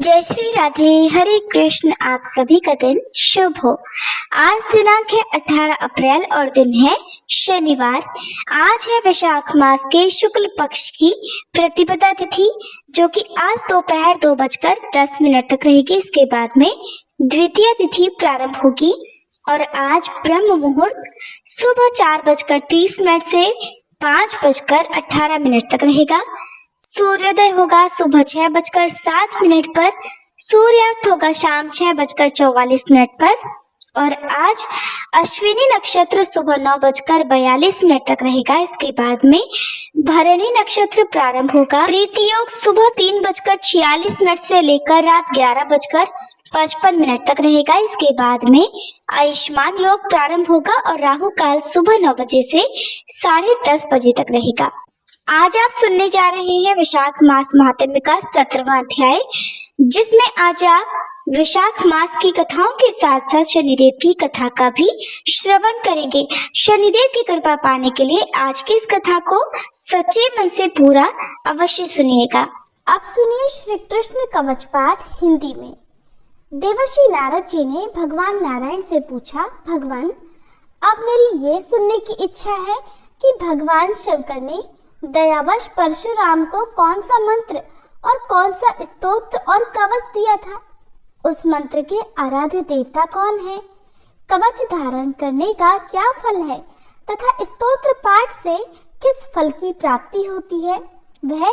जय श्री राधे, हरे कृष्ण। आप सभी का दिन शुभ हो। आज दिनांक है 18 अप्रैल और दिन है शनिवार। आज है वैशाख मास के शुक्ल पक्ष की प्रतिपदा तिथि, जो कि आज दोपहर 2:10 तक रहेगी। इसके बाद में द्वितीय तिथि प्रारंभ होगी और आज ब्रह्म मुहूर्त सुबह 4:30 से 5:18 तक रहेगा। सूर्योदय होगा सुबह 6:07 पर, सूर्यास्त होगा शाम 6:44 पर और आज अश्विनी नक्षत्र सुबह 9:42 तक रहेगा। इसके बाद में भरणी नक्षत्र प्रारंभ होगा। प्रीति योग सुबह 3:46 से लेकर रात 11:55 तक रहेगा। इसके बाद में आयुष्मान योग प्रारंभ होगा और राहु काल सुबह 9 बजे से 10:30 बजे तक रहेगा। आज आप सुनने जा रहे हैं वैशाख मास महात्म्य का 17वां अध्याय, जिसमें आज आप वैशाख मास की कथाओं के साथ साथ शनिदेव की कथा का भी श्रवण करेंगे। शनिदेव की कृपा पाने के लिए आज की इस कथा को सच्चे मन से पूरा अवश्य सुनिएगा। अब सुनिए श्री कृष्ण कवच पाठ हिंदी में। देवर्षि नारद जी ने भगवान नारायण से पूछा, भगवान, अब मेरी ये सुनने की इच्छा है कि भगवान शंकर ने दयावश परशुराम को कौन सा मंत्र और कौन सा स्तोत्र और कवच दिया था? उस मंत्र के आराध्य देवता कौन है? कवच धारण करने का क्या फल है तथा स्तोत्र पाठ से किस फल की प्राप्ति होती है? वह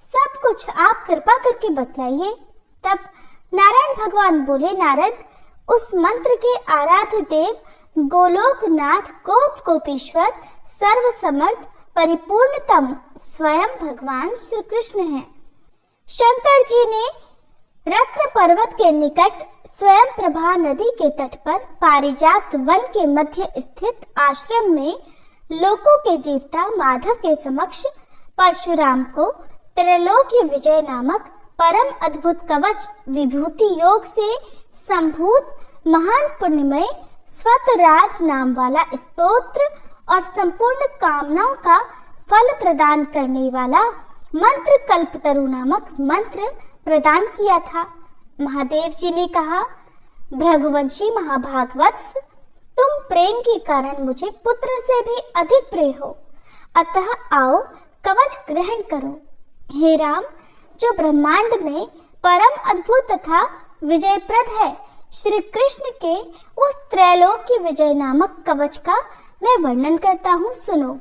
सब कुछ आप कृपा करके बतलाइए। तब नारायण भगवान बोले, नारद, उस मंत्र के आराध्य देव गोलोकनाथ गोप गोपीश्वर सर्वसमर्थ परिपूर्णतम स्वयं भगवान श्री कृष्ण हैं। शंकर जी ने रत्न पर्वत के निकट स्वयं प्रभा नदी के तट पर पारिजात वन के मध्य स्थित आश्रम में लोकों के देवता माधव के समक्ष परशुराम को त्रैलोक्य विजय नामक परम अद्भुत कवच विभूति योग से संभूत महान पुण्यमय स्वतराज नाम वाला स्तोत्र और संपूर्ण कामनाओं का फल प्रदान करने वाला मंत्र कल्पतरु नामक मंत्र प्रदान किया था। महादेव जी ने कहा, भृगुवंशी महाभागवत्स, तुम प्रेम के कारण मुझे पुत्र से भी अधिक प्रिय हो, अतः आओ कवच ग्रहण करो। हे राम, जो ब्रह्मांड में परम अद्भुत तथा विजयप्रद है, श्री कृष्ण के उस त्रैलोक्य विजय नामक कवच का मैं वर्णन करता हूँ, सुनो।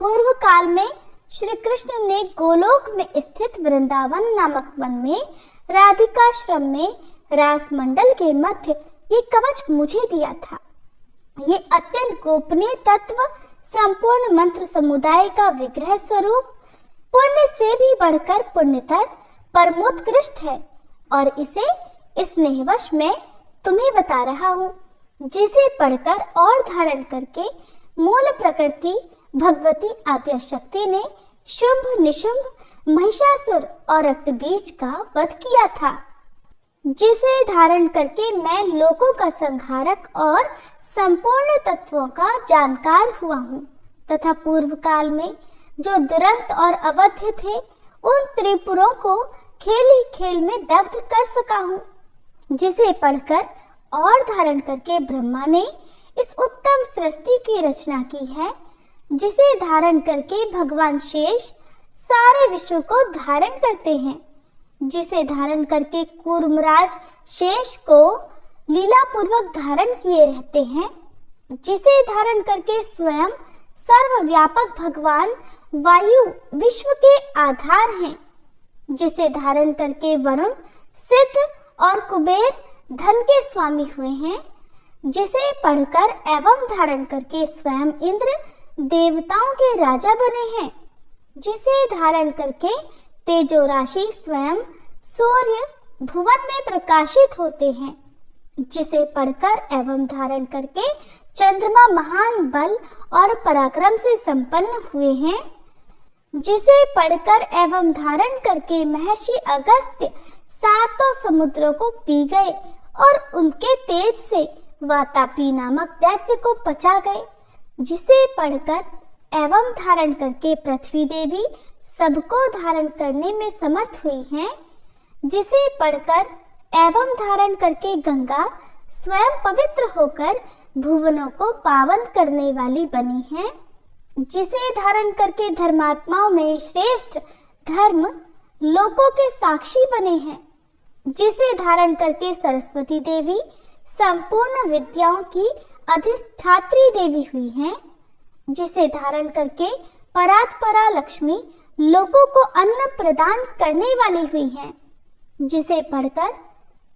पूर्व काल में श्री कृष्ण ने गोलोक में स्थित वृंदावन नामक वन में राधिकाश्रम में रास मंडल के मध्य ये कवच मुझे दिया था। ये अत्यंत गोपनीय तत्व संपूर्ण मंत्र समुदाय का विग्रह स्वरूप पुण्य से भी बढ़कर पुण्यतर परमोत्कृष्ट है और इसे स्नेहवश मैं तुम्हें बता रहा हूँ, जिसे पढ़कर और धारण करके मूल प्रकृति भगवती आद्य शक्ति ने शुंभ निशुंभ महिषासुर और रक्तबीज का वध किया था, जिसे धारण करके मैं लोकों का संहारक और संपूर्ण तत्वों का जानकार हुआ हूँ तथा पूर्व काल में जो दुरंत और अवध्य थे, उन त्रिपुरों को खेल ही खेल में दग्ध कर सका हूँ, जिसे पढ़कर और धारण करके ब्रह्मा ने इस उत्तम सृष्टि की रचना की है, जिसे धारण करके भगवान शेष सारे विश्व को धारण करते हैं, जिसे धारण करके कूर्मराज शेष को लीला पूर्वक धारण किए रहते हैं, जिसे धारण करके स्वयं सर्वव्यापक भगवान वायु विश्व के आधार हैं, जिसे धारण करके वरुण सिद्ध और कुबेर धन के स्वामी हुए हैं, जिसे पढ़कर एवं धारण करके स्वयं इंद्र देवताओं के राजा बने हैं, जिसे धारण करके तेजो राशि स्वयं सूर्य भुवन में प्रकाशित होते हैं, जिसे पढ़कर एवं धारण करके चंद्रमा महान बल और पराक्रम से संपन्न हुए हैं, जिसे पढ़कर एवं धारण करके महर्षि अगस्त्य सातों समुद्रों को पी गए और उनके तेज से वातापी नामक दैत्य को पचा गए, जिसे पढ़कर एवं धारण करके पृथ्वी देवी सबको धारण करने में समर्थ हुई हैं, जिसे पढ़कर एवं धारण करके गंगा स्वयं पवित्र होकर भुवनों को पावन करने वाली बनी है, जिसे धारण करके धर्मात्माओं में श्रेष्ठ धर्म लोकों के साक्षी बने हैं, जिसे धारण करके सरस्वती देवी संपूर्ण विद्याओं की अधिष्ठात्री देवी हुई हैं, जिसे धारण करके परात्परा लक्ष्मी लोगों को अन्न प्रदान करने वाली हुई हैं, जिसे पढ़कर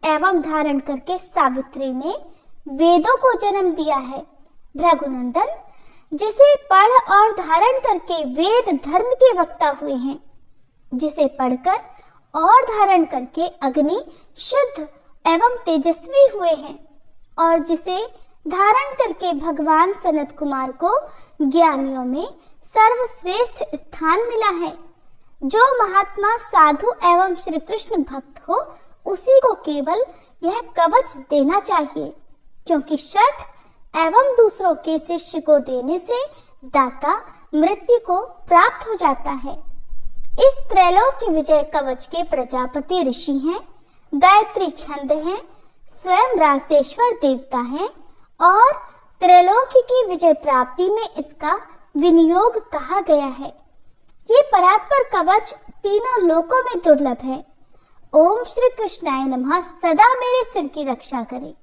एवं धारण करके सावित्री ने वेदों को जन्म दिया है। भृगुनंदन, जिसे पढ़ और धारण करके वेद धर्म के वक्ता हुए हैं, जिसे पढ़कर और धारण करके अग्नि शुद्ध एवं तेजस्वी हुए हैं, और जिसे धारण करके भगवान सनत कुमार को ज्ञानियों में सर्वश्रेष्ठ स्थान मिला है। जो महात्मा साधु एवं श्री कृष्ण भक्त हो, उसी को केवल यह कवच देना चाहिए, क्योंकि शठ एवं दूसरों के शिष्य को देने से दाता मृत्यु को प्राप्त हो जाता है। इस त्रैलोक के विजय कवच के प्रजापति ऋषि हैं, गायत्री छंद हैं, स्वयं रासेश्वर देवता हैं, और त्रैलोक की विजय प्राप्ति में इसका विनियोग कहा गया है। ये परात्पर कवच तीनों लोकों में दुर्लभ है। ओम श्री कृष्णाय नमः सदा मेरे सिर की रक्षा करे।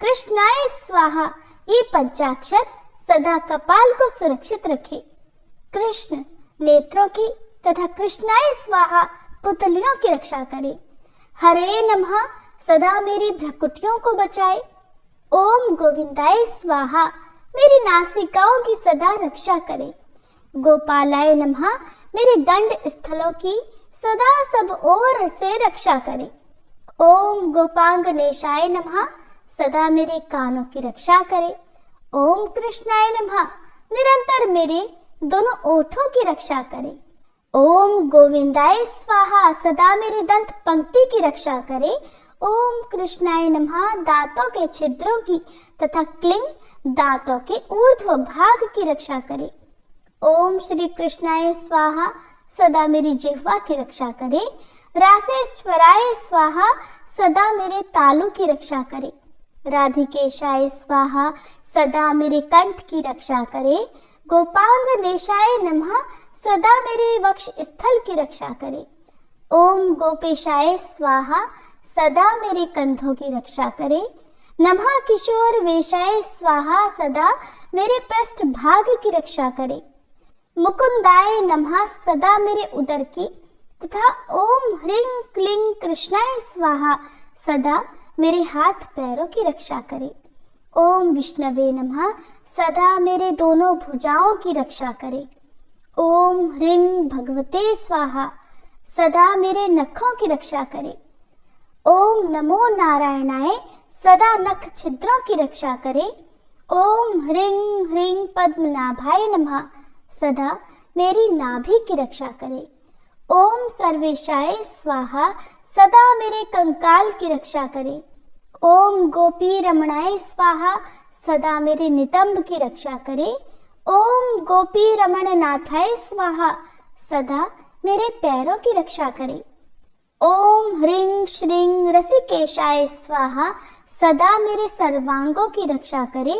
कृष्णाय स्वाहा ये पंचाक्षर सदा कपाल को सुरक्षित रखे। कृष्ण नेत्रों की तथा कृष्णाय स्वाहा पुतलियों की रक्षा करे। हरे नमः सदा मेरी भ्रकुटियों को बचाए। ओम गोविंदाय स्वाहा मेरी नासिकाओं की सदा रक्षा करे। गोपालाय नमः मेरे दंड स्थलों की सदा सब ओर से रक्षा करे। ओम गोपांगनेशाय नमः सदा मेरे कानों की रक्षा करे। ओम कृष्णाय नमः निरंतर मेरे दोनों ओठों की रक्षा करे। ओम गोविंदाय स्वाहा सदा मेरे दंत पंक्ति की रक्षा करे। ओम कृष्णाय नमः दांतों के छिद्रों की तथा क्लिंग दांतों के ऊर्ध्व भाग की रक्षा करे। ओम श्री कृष्णाय स्वाहा सदा मेरी जिह्वा की रक्षा करे। रासेश्वराय स्वाहा सदा मेरे तालु की रक्षा करे। राधिकेशाय स्वाहा सदा मेरे कंठ की रक्षा करे। गोपांगनेशाय नमः सदा मेरे वक्ष स्थल की रक्षा करे। ओम गोपेशाय स्वाहा सदा मेरे कंधों की रक्षा करे। नमः किशोर वेशाय स्वाहा सदा मेरे पृष्ठ भाग की रक्षा करे। मुकुंदाय नमः सदा मेरे उदर की तथा ओम ह्रीं क्लीं कृष्णाय स्वाहा सदा मेरे हाथ पैरों की रक्षा करे। ओम विष्णवे नमः सदा मेरे दोनों भुजाओं की रक्षा करे। ओम ह्रीं भगवते स्वाहा सदा मेरे नखों की रक्षा करे। ओम नमो नारायणाय सदा नख छिद्रों की रक्षा करे। ओम ह्रीं ह्रीं पद्मनाभाय नमः सदा मेरी नाभि की रक्षा करे। ओम सर्वेशाय स्वाहा सदा मेरे कंकाल की रक्षा करे। ओम गोपी रमणाय स्वाहा सदा मेरे नितंब की रक्षा करे। ओम गोपी रमण नाथाय स्वाहा सदा मेरे पैरों की रक्षा करे। ओम ह्रीं श्रीं रसिकेशाय स्वाहा सदा मेरे सर्वांगों की रक्षा करे।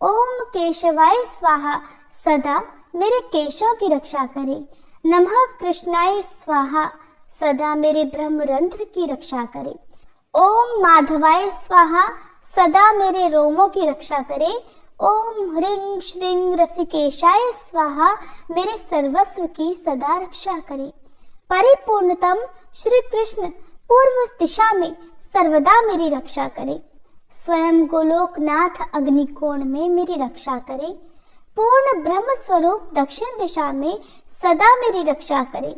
ओम केशवाय स्वाहा सदा मेरे केशों की रक्षा करे। नमः कृष्णाय स्वाहा सदा मेरे ब्रह्मरंध्र की रक्षा करे। ओम माधवाय स्वाहा सदा मेरे रोमों की रक्षा करे। ओम ह्रीं श्रीं रसिकेशाय स्वाहा मेरे सर्वस्व की सदा रक्षा करे। परिपूर्णतम श्री कृष्ण पूर्व दिशा में सर्वदा मेरी रक्षा करे। स्वयं गोलोकनाथ अग्निकोण में मेरी रक्षा करे। पूर्ण ब्रह्म स्वरूप दक्षिण दिशा में सदा मेरी रक्षा करे।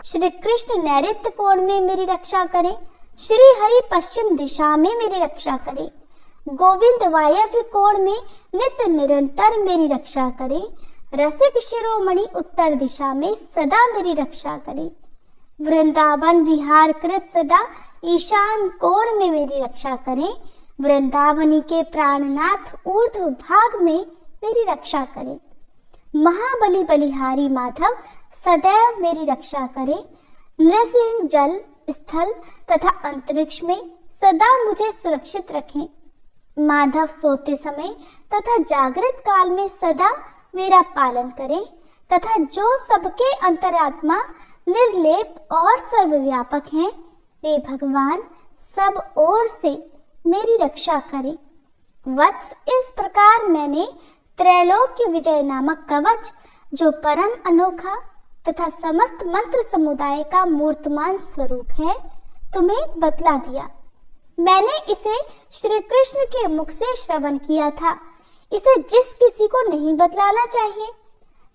श्री कृष्ण नैऋत्य कोण में मेरी रक्षा करे। श्री हरि पश्चिम दिशा में मेरी रक्षा करे। गोविंद वायव्य कोण में नित्य निरंतर मेरी रक्षा करे। रसिक शिरोमणि उत्तर दिशा में सदा मेरी रक्षा करे। वृंदावन विहार कृत सदा ईशान कोण में मेरी रक्षा करे। वृंदावनी के प्राणनाथ ऊर्ध्व भाग में मेरी रक्षा करे। महाबली बलिहारी माधव सदैव मेरी रक्षा करे। नृसिंह जल स्थल तथा अंतरिक्ष में सदा मुझे सुरक्षित रखें। माधव सोते समय तथा जागृत काल में सदा मेरा पालन करें तथा जो सबके अंतरात्मा निर्लेप और सर्वव्यापक हैं, वे भगवान सब ओर से मेरी रक्षा करें। वत्स, इस प्रकार मैंने त्रैलोक्य विजय नामक कवच, जो परम अनोखा तथा समस्त मंत्र समुदाय का मूर्तमान स्वरूप है, तुम्हें बतला दिया। मैंने इसे श्री कृष्ण के मुख से श्रवण किया था। इसे जिस किसी को नहीं बतलाना चाहिए।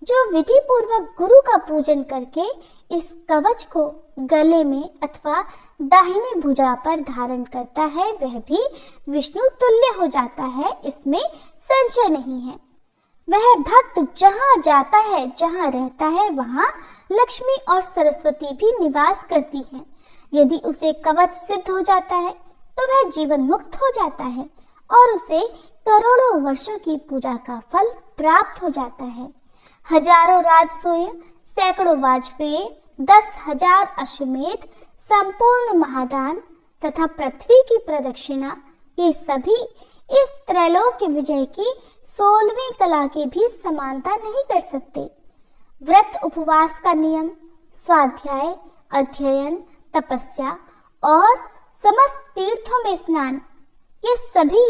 जो विधि पूर्वक गुरु का पूजन करके इस कवच को गले में अथवा दाहिनी भुजा पर धारण करता है, वह भी विष्णु तुल्य हो जाता है, इसमें संशय नहीं है। वह भक्त जहाँ जाता है, जहाँ रहता है, वहाँ लक्ष्मी और सरस्वती भी निवास करती हैं। यदि उसे कवच सिद्ध हो जाता है तो वह जीवन मुक्त हो जाता है और उसे करोड़ों वर्षों की पूजा का फल प्राप्त हो जाता है। हजारों राजसूय, सैकड़ों वाजपेयी, 10,000 अश्वमेध, संपूर्ण महादान तथा पृथ्वी की प्रदक्षिणा, ये सभी इस त्रैलोक्य विजय की 16वीं कला की भी समानता नहीं कर सकते। व्रत उपवास का नियम, स्वाध्याय, अध्ययन, तपस्या और समस्त तीर्थों में स्नान, ये सभी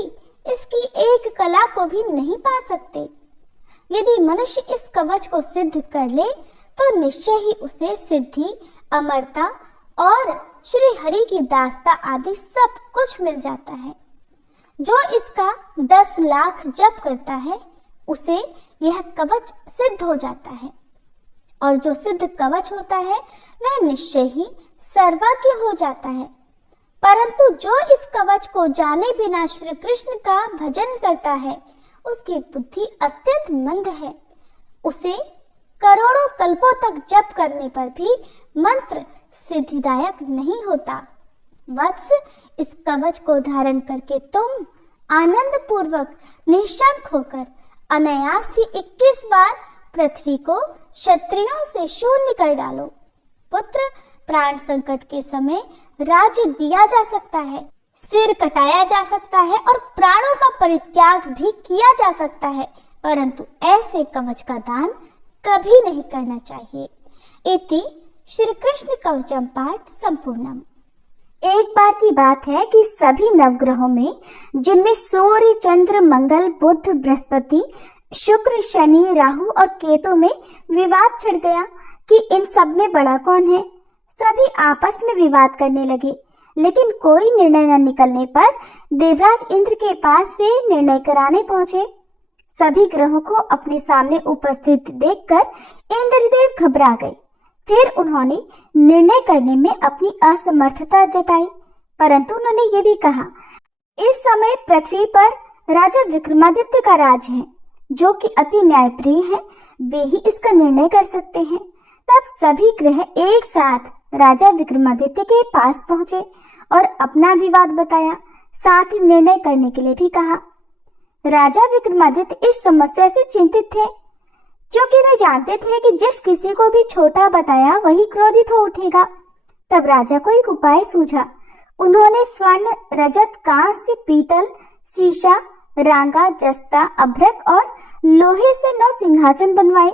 इसकी एक कला को भी नहीं पा सकते। यदि मनुष्य इस कवच को सिद्ध कर ले तो निश्चय ही उसे सिद्धि, अमरता और श्री हरि की दास्ता आदि सब कुछ मिल जाता है। जो इसका 10 लाख जप करता है, उसे यह कवच सिद्ध हो जाता है। और जो सिद्ध कवच होता है वह निश्चय ही सर्वज्ञ हो जाता है। परंतु जो इस कवच को जाने बिना श्री कृष्ण का भजन करता है, उसकी बुद्धि अत्यंत मंद है। उसे करोड़ों कल्पों तक जप करने पर भी मंत्र सिद्धिदायक नहीं होता। वत्स, इस कवच को धारण करके तुम आनंद पूर्वक निशंक होकर अनायास ही 21 बार पृथ्वी को क्षत्रियों से शून्य कर डालो। पुत्र, प्राण संकट के समय राज्य दिया जा सकता है, सिर कटाया जा सकता है और प्राणों का परित्याग भी किया जा सकता है, परंतु ऐसे कवच का दान कभी नहीं करना चाहिए। इति श्री कृष्ण कवचम पाठ संपूर्णम। एक बार की बात है कि सभी नवग्रहों में, जिनमें सूर्य, चंद्र, मंगल, बुध, बृहस्पति, शुक्र, शनि, राहु और केतु में विवाद छिड़ गया कि इन सब में बड़ा कौन है। सभी आपस में विवाद करने लगे, लेकिन कोई निर्णय न निकलने पर देवराज इंद्र के पास वे निर्णय कराने पहुंचे। सभी ग्रहों को अपने सामने उपस्थित देखकर इंद्रदेव घबरा गए। फिर उन्होंने निर्णय करने में अपनी असमर्थता जताई, परंतु उन्होंने ये भी कहा, इस समय पृथ्वी पर राजा विक्रमादित्य का राज है, जो कि अति न्यायप्रिय है, वे ही इसका निर्णय कर सकते हैं। तब सभी ग्रह एक साथ राजा विक्रमादित्य के पास पहुंचे और अपना विवाद बताया, साथ ही निर्णय करने के लिए भी कहा। राजा विक्रमादित्य इस समस्या से चिंतित थे, क्योंकि वे जानते थे कि जिस किसी को भी छोटा बताया वही क्रोधित हो उठेगा। तब राजा को एक उपाय सूझा। उन्होंने स्वर्ण, रजत, कांस्य, पीतल, शीशा, रांगा, जस्ता, अभ्रक और लोहे से 9 सिंहासन बनवाए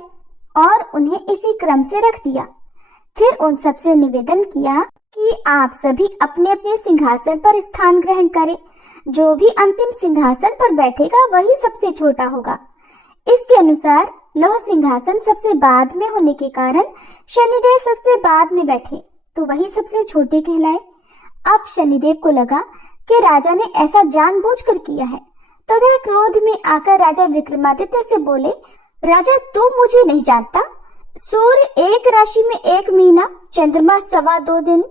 और उन्हें इसी क्रम से रख दिया। फिर उन सबसे निवेदन किया कि आप सभी अपने अपने सिंहासन पर स्थान ग्रहण करें। जो भी अंतिम सिंहासन पर बैठेगा वही सबसे छोटा होगा। इसके अनुसार लौह सिंहासन सबसे बाद में होने के कारण शनिदेव सबसे बाद में बैठे तो वही सबसे छोटे कहलाए। अब शनिदेव को लगा कि राजा ने ऐसा जानबूझकर किया है, तो वह क्रोध में आकर राजा विक्रमादित्य से बोले, राजा तू मुझे नहीं जानता। सूर्य एक राशि में 1 महीना, चंद्रमा 2.25 दिन,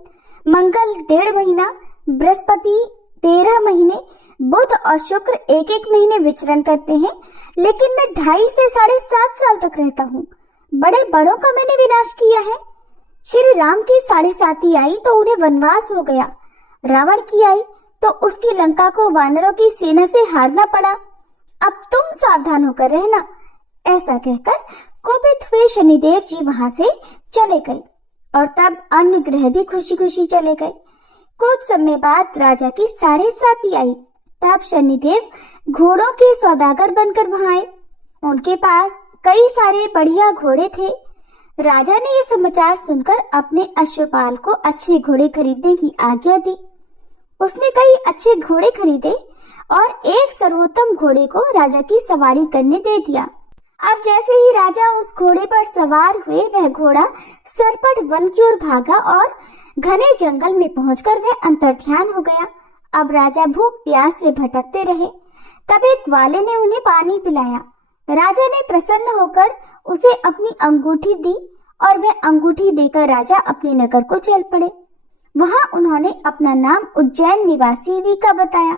मंगल 1.5 महीना, बृहस्पति 13 महीने, बुध और शुक्र 1-1 महीने विचरण करते हैं, लेकिन मैं 2.5 से 7.5 साल तक रहता हूँ। बड़े बड़ों का मैंने विनाश किया है। श्री राम की 7.5 आई तो उन्हें वनवास हो गया। रावण की आई तो उसकी लंका को वानरों की सेना से हारना पड़ा। अब तुम सावधान होकर रहना। ऐसा कहकर कोपित हुए शनिदेव जी वहां से चले गए और तब अन्य ग्रह भी खुशी खुशी चले गए। कुछ समय बाद राजा की 7.5 आई। तब शनिदेव घोड़ों के सौदागर बनकर वहां आए। उनके पास कई सारे बढ़िया घोड़े थे। राजा ने ये समाचार सुनकर अपने अश्वपाल को अच्छे घोड़े खरीदने की आज्ञा दी। उसने कई अच्छे घोड़े खरीदे और एक सर्वोत्तम घोड़े को राजा की सवारी करने दे दिया। अब जैसे ही राजा उस घोड़े पर सवार हुए, वह घोड़ा सरपट वन की ओर भागा और घने जंगल में पहुंचकर वह अंतर्ध्यान हो गया। अब राजा भूख प्यास से भटकते रहे। तब एक ग्वाले ने उन्हें पानी पिलाया। राजा ने प्रसन्न होकर उसे अपनी अंगूठी दी और वह अंगूठी देकर राजा अपने नगर को चल पड़े। वहां उन्होंने अपना नाम उज्जैन निवासी वीका बताया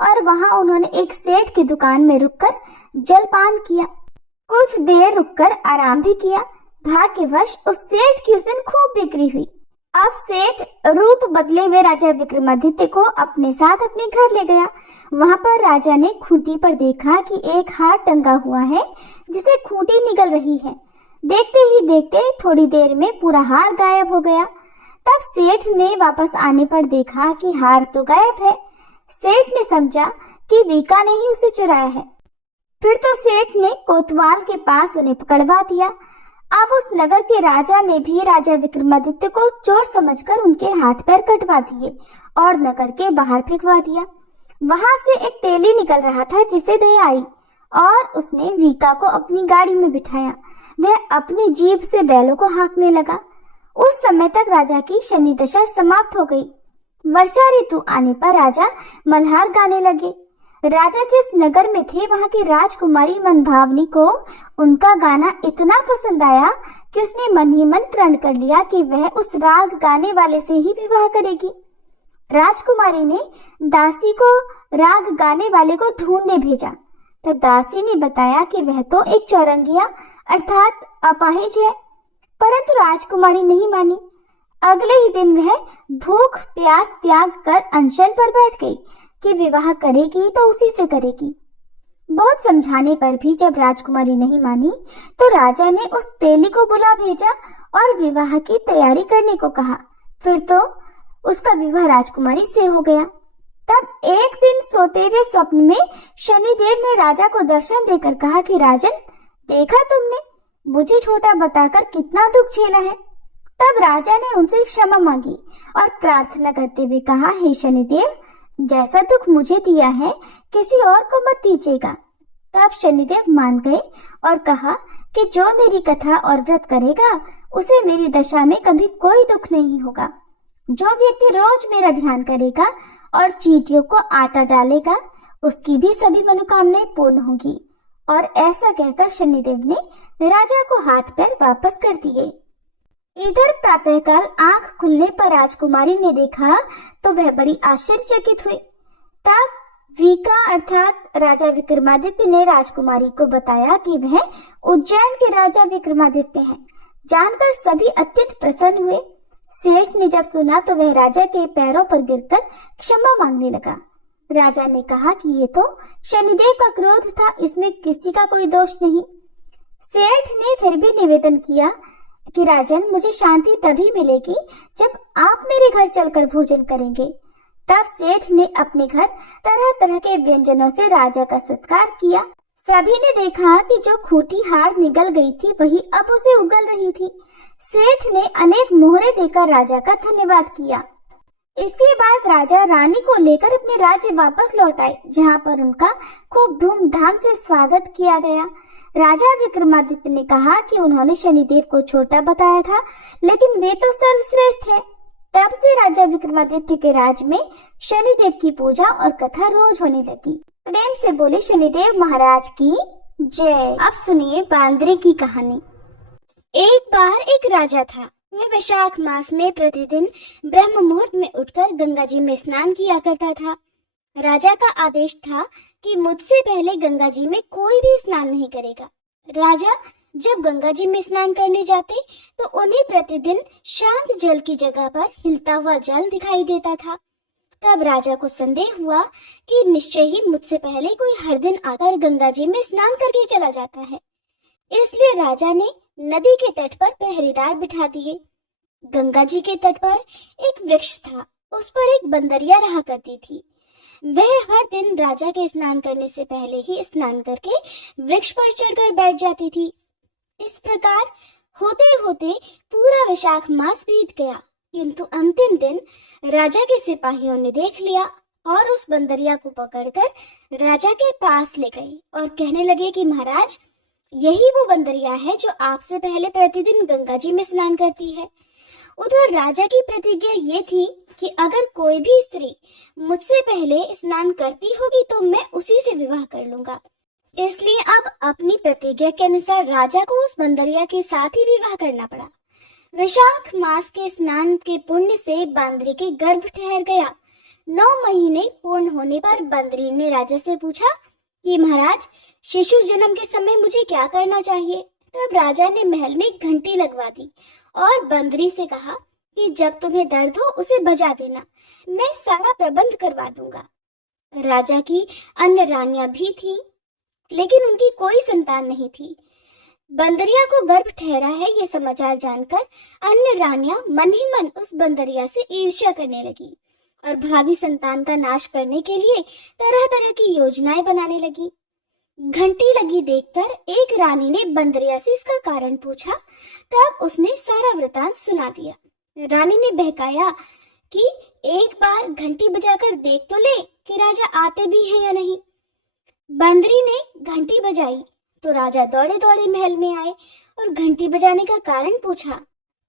और वहां उन्होंने एक सेठ की दुकान में रुककर जलपान किया। कुछ देर रुककर आराम भी किया। भाग्यवश उस सेठ की उस दिन खूब बिक्री हुई। अब सेठ रूप बदले हुए राजा विक्रमादित्य को अपने साथ अपने घर ले गया। वहां पर राजा ने खूंटी पर देखा कि एक हार टंगा हुआ है जिसे खूंटी निगल रही है। देखते ही देखते थोड़ी देर में पूरा हार गायब हो गया। तब सेठ ने वापस आने पर देखा कि हार तो गायब है। सेठ ने समझा कि वीका ने ही उसे चुराया है। फिर तो सेठ ने कोतवाल के पास उन्हें पकड़वा दिया। अब उस नगर के राजा ने भी राजा विक्रमादित्य को चोर समझकर उनके हाथ पैर कटवा दिए और नगर के बाहर फेंकवा दिया। वहां से एक तेली निकल रहा था जिसे दया आई और उसने वीका को अपनी गाड़ी में बिठाया। वह अपनी जीभ से बैलों को हाँकने लगा। उस समय तक राजा की शनि दशा समाप्त हो गई। वर्षा ऋतु आने पर राजा मल्हार गाने लगे। राजा जिस नगर में थे वहां की राजकुमारी मनभावनी को उनका गाना इतना पसंद आया कि उसने मन ही मन प्रण कर लिया कि वह उस राग गाने वाले से ही विवाह करेगी। राजकुमारी ने दासी को राग गाने वाले को ढूंढने भेजा। तब दासी ने बताया कि वह तो एक चौरंगिया अर्थात अपाहिज है, परंतु राजकुमारी नहीं मानी। अगले ही दिन वह भूख प्यास त्याग कर अनशन पर बैठ गई कि विवाह करेगी तो उसी से करेगी। बहुत समझाने पर भी जब राजकुमारी नहीं मानी तो राजा ने उस तेली को बुला भेजा और विवाह की तैयारी करने को कहा। फिर तो उसका विवाह राजकुमारी से हो गया। तब एक दिन सोते हुए स्वप्न में शनिदेव ने राजा को दर्शन देकर कहा कि राजन, देखा तुमने मुझे छोटा बताकर कितना दुख झेला है। तब राजा ने उनसे क्षमा मांगी और प्रार्थना करते हुए कहा, हे शनिदेव, जैसा दुख मुझे दिया है किसी और को मत दीजिएगा। तब शनिदेव मान गए और कहा कि जो मेरी कथा और व्रत करेगा उसे मेरी दशा में कभी कोई दुख नहीं होगा। जो व्यक्ति रोज मेरा ध्यान करेगा और चींटियों को आटा डालेगा उसकी भी सभी मनोकामनाएं पूर्ण होंगी। और ऐसा कहकर शनिदेव ने राजा को हाथ पैर वापस कर दिए। इधर प्रातःकाल आंख खुलने पर राजकुमारी ने देखा तो वह बड़ी आश्चर्यचकित हुई। तब वीका अर्थात राजा विक्रमादित्य ने राजकुमारी को बताया कि वह उज्जैन के राजा विक्रमादित्य हैं। जानकर सभी अत्यंत प्रसन्न हुए। सेठ ने जब सुना तो वह राजा के पैरों पर गिरकर क्षमा मांगने लगा। राजा ने कहा कि ये तो शनिदेव का क्रोध था, इसमें किसी का कोई दोष नहीं। सेठ ने फिर भी निवेदन किया कि राजन, मुझे शांति तभी मिलेगी जब आप मेरे घर चलकर भोजन करेंगे। तब सेठ ने अपने घर तरह तरह के व्यंजनों से राजा का सत्कार किया। सभी ने देखा कि जो खूंटी हार निगल गई थी वही अब उसे उगल रही थी। सेठ ने अनेक मोहरे देकर राजा का धन्यवाद किया। इसके बाद राजा रानी को लेकर अपने राज्य वापस लौट आए, जहाँ पर उनका खूब धूमधाम से स्वागत किया गया। राजा विक्रमादित्य ने कहा कि उन्होंने शनिदेव को छोटा बताया था, लेकिन वे तो सर्वश्रेष्ठ है। तब से राजा विक्रमादित्य के राज में शनिदेव की पूजा और कथा रोज होने लगी। प्रेम से बोले शनिदेव महाराज की जय। अब सुनिए बांदरी की कहानी। एक बार एक राजा था। वह वैशाख मास में प्रतिदिन ब्रह्म मुहूर्त में उठकर गंगा जी में स्नान किया करता था। राजा का आदेश था कि मुझसे पहले गंगा जी में कोई भी स्नान नहीं करेगा। राजा जब गंगा जी में स्नान करने जाते तो उन्हें प्रतिदिन शांत जल की जगह पर हिलता हुआ जल दिखाई देता था। तब राजा को संदेह हुआ कि निश्चय ही मुझसे पहले कोई हर दिन आकर गंगा जी में स्नान करके चला जाता है। इसलिए राजा ने नदी के तट पर पहरेदार बिठा दिए। गंगा जी के तट पर एक वृक्ष था। उस पर एक बंदरिया रहा करती थी। वह हर दिन राजा के स्नान करने से पहले ही स्नान करके वृक्ष पर चढ़कर बैठ जाती थी। इस प्रकार होते होते पूरा वैशाख मास बीत गया, किंतु अंतिम दिन राजा के सिपाहियों ने देख लिया और उस बंदरिया को पकड़कर राजा के पास ले गए और कहने लगे कि महाराज, यही वो बंदरिया है जो आपसे पहले प्रतिदिन गंगा जी में स्नान करती है। उधर राजा की प्रतिज्ञा ये थी कि अगर कोई भी स्त्री मुझसे पहले स्नान करती होगी तो मैं उसी से विवाह कर लूंगा। इसलिए अब अपनी प्रतिज्ञा के अनुसार राजा को उस बंदरिया के साथ ही विवाह करना पड़ा। वैशाख मास के स्नान के पुण्य से बंदरी के गर्भ ठहर गया। 9 महीने पूर्ण होने पर बंदरी ने राजा से पूछा कि महाराज, शिशु जन्म के समय मुझे क्या करना चाहिए? तब राजा ने महल में एक घंटी लगवा दी और बंदरी से कहा कि जब तुम्हें दर्द हो उसे बजा देना, मैं सारा प्रबंध करवा दूंगा। राजा की अन्य रानियां भी थीं, लेकिन उनकी कोई संतान नहीं थी। बंदरिया को गर्भ ठहरा है ये समाचार जानकर अन्य रानियां मन ही मन उस बंदरिया से ईर्ष्या करने लगी और भावी संतान का नाश करने के लिए तरह तरह की योजनाएं बनाने लगी। घंटी लगी देखकर एक रानी ने बंदरिया से इसका कारण पूछा। तब उसने सारा वृतांत सुना दिया। रानी ने बहकाया कि एक बार घंटी बजाकर देख तो ले कि राजा आते भी हैं या नहीं। बंदरी ने घंटी बजाई तो राजा दौड़े दौड़े महल में आए और घंटी बजाने का कारण पूछा।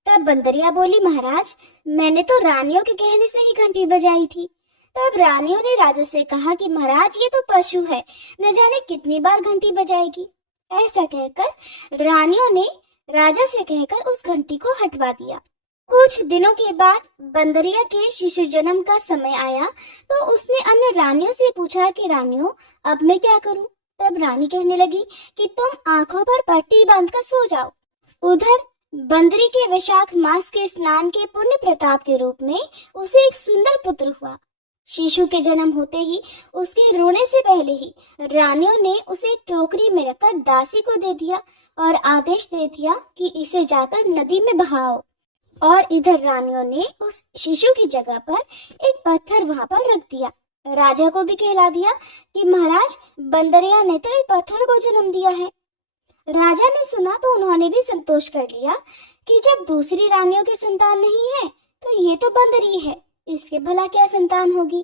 तब बंदरिया बोली, महाराज, मैंने तो रानियों के कहने से ही घंटी बजाई थी। तब रानियों ने राजा से कहा कि महाराज, ये तो पशु है, न जाने कितनी बार घंटी बजाएगी। ऐसा कहकर रानियों ने राजा से कहकर उस घंटी को हटवा दिया। कुछ दिनों के बाद बंदरिया के शिशु जन्म का समय आया तो उसने अन्य रानियों से पूछा कि रानियों, अब मैं क्या करूं? तब रानी कहने लगी कि तुम आंखों पर पट्टी बांधकर सो जाओ। उधर बंदरी के वैशाख मास के स्नान के पुण्य प्रताप के रूप में उसे एक सुंदर पुत्र हुआ। शिशु के जन्म होते ही उसके रोने से पहले ही रानियों ने उसे एक टोकरी में रखकर दासी को दे दिया और आदेश दे दिया कि इसे जाकर नदी में बहाओ। और इधर रानियों ने उस शिशु की जगह पर एक पत्थर वहां पर रख दिया। राजा को भी कहला दिया कि महाराज, बंदरिया ने तो एक पत्थर को जन्म दिया है। राजा ने सुना तो उन्होंने भी संतोष कर लिया कि जब दूसरी रानियों की संतान नहीं है तो ये तो बंदरी है, इसके भला क्या संतान होगी।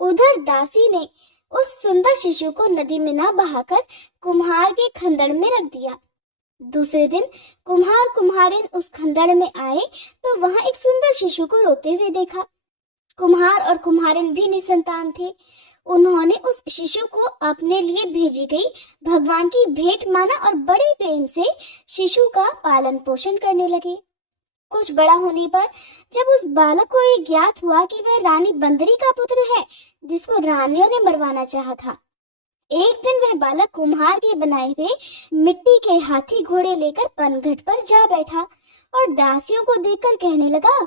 उधर दासी ने उस सुंदर शिशु को नदी में न बहाकर कुम्हार के खंदड़ में रख दिया। दूसरे दिन कुम्हार कुम्हारिन उस खंदड़ में आए तो वहां एक सुंदर शिशु को रोते हुए देखा। कुम्हार और कुम्हारिन भी निसंतान थे। उन्होंने उस शिशु को अपने लिए भेजी गई भगवान की भेंट माना और बड़े प्रेम से शिशु का पालन पोषण करने लगे। कुछ बड़ा होने पर जब उस बालक को ये ज्ञात हुआ कि वह रानी बंदरी का पुत्र है जिसको रानियों ने मरवाना चाहा था, एक दिन वह बालक कुम्हार के बनाए हुए मिट्टी के हाथी घोड़े लेकर पनघट पर जा बैठा और दासियों को देखकर कहने लगा,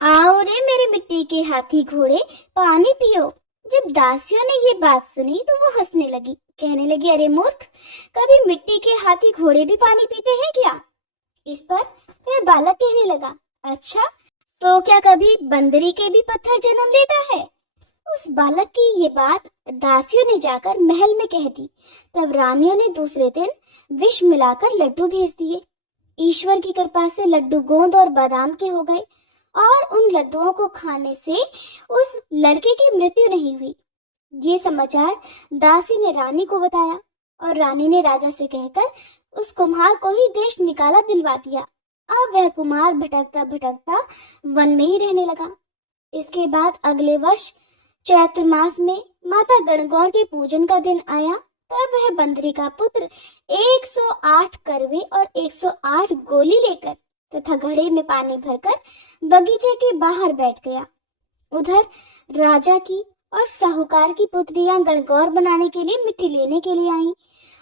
आओ रे मेरे मिट्टी के हाथी घोड़े, पानी पियो। जब दासियों ने ये बात सुनी तो वो हंसने लगी, कहने लगी, अरे मूर्ख, कभी मिट्टी के हाथी घोड़े भी पानी पीते हैं क्या? इस पर वह बालक कहने लगा, अच्छा, तो क्या कभी बंदरी के भी पत्थर जन्म लेता है? उस बालक की ये बात दासियों ने जाकर महल में कह दी। तब रानियों ने दूसरे दिन विष मिलाकर लड्डू भेज दिए। ईश्वर की कृपा से लड्डू गोंद और बादाम के हो गए और उन लड्डुओं को खाने से उस लड़के की मृत्यु नहीं हुई। ये समाचार दासी ने रानी को बताया और रानी ने राजा से कहकर उस कुम्हार को ही देश निकाला दिलवा दिया। अब वह कुम्हार भटकता भटकता वन में ही रहने लगा। इसके बाद अगले वर्ष चैत्र मास में माता गणगौर के पूजन का दिन आया। तब वह बंदरी का पुत्र 108 करवे और 108 गोली लेकर तथा घड़े में पानी भरकर बगीचे के बाहर बैठ गया। उधर राजा की और साहूकार की पुत्रियां गणगौर बनाने के लिए मिट्टी लेने के लिए आईं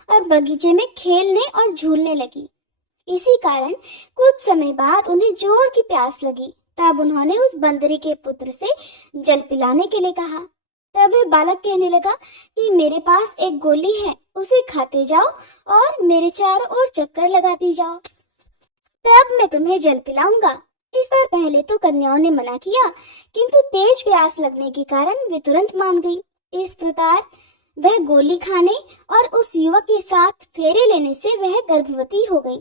और बगीचे में खेलने और झूलने लगी। इसी कारण कुछ समय बाद उन्हें जोर की प्यास लगी। तब उन्होंने उस बंदरी के पुत्र से जल पिलाने के लिए कहा। तब वह बालक कहने लगा कि मेरे पास एक गोली है, उसे खाते जाओ और मेरे चारों ओर चक्कर लगाती जाओ, तब मैं तुम्हें जल पिलाऊंगा। इस बार पहले तो कन्याओं ने मना किया, किंतु तेज प्यास लगने के कारण वे तुरंत मान गई। इस प्रकार वह गोली खाने और उस युवक के साथ फेरे लेने से वह गर्भवती हो गई।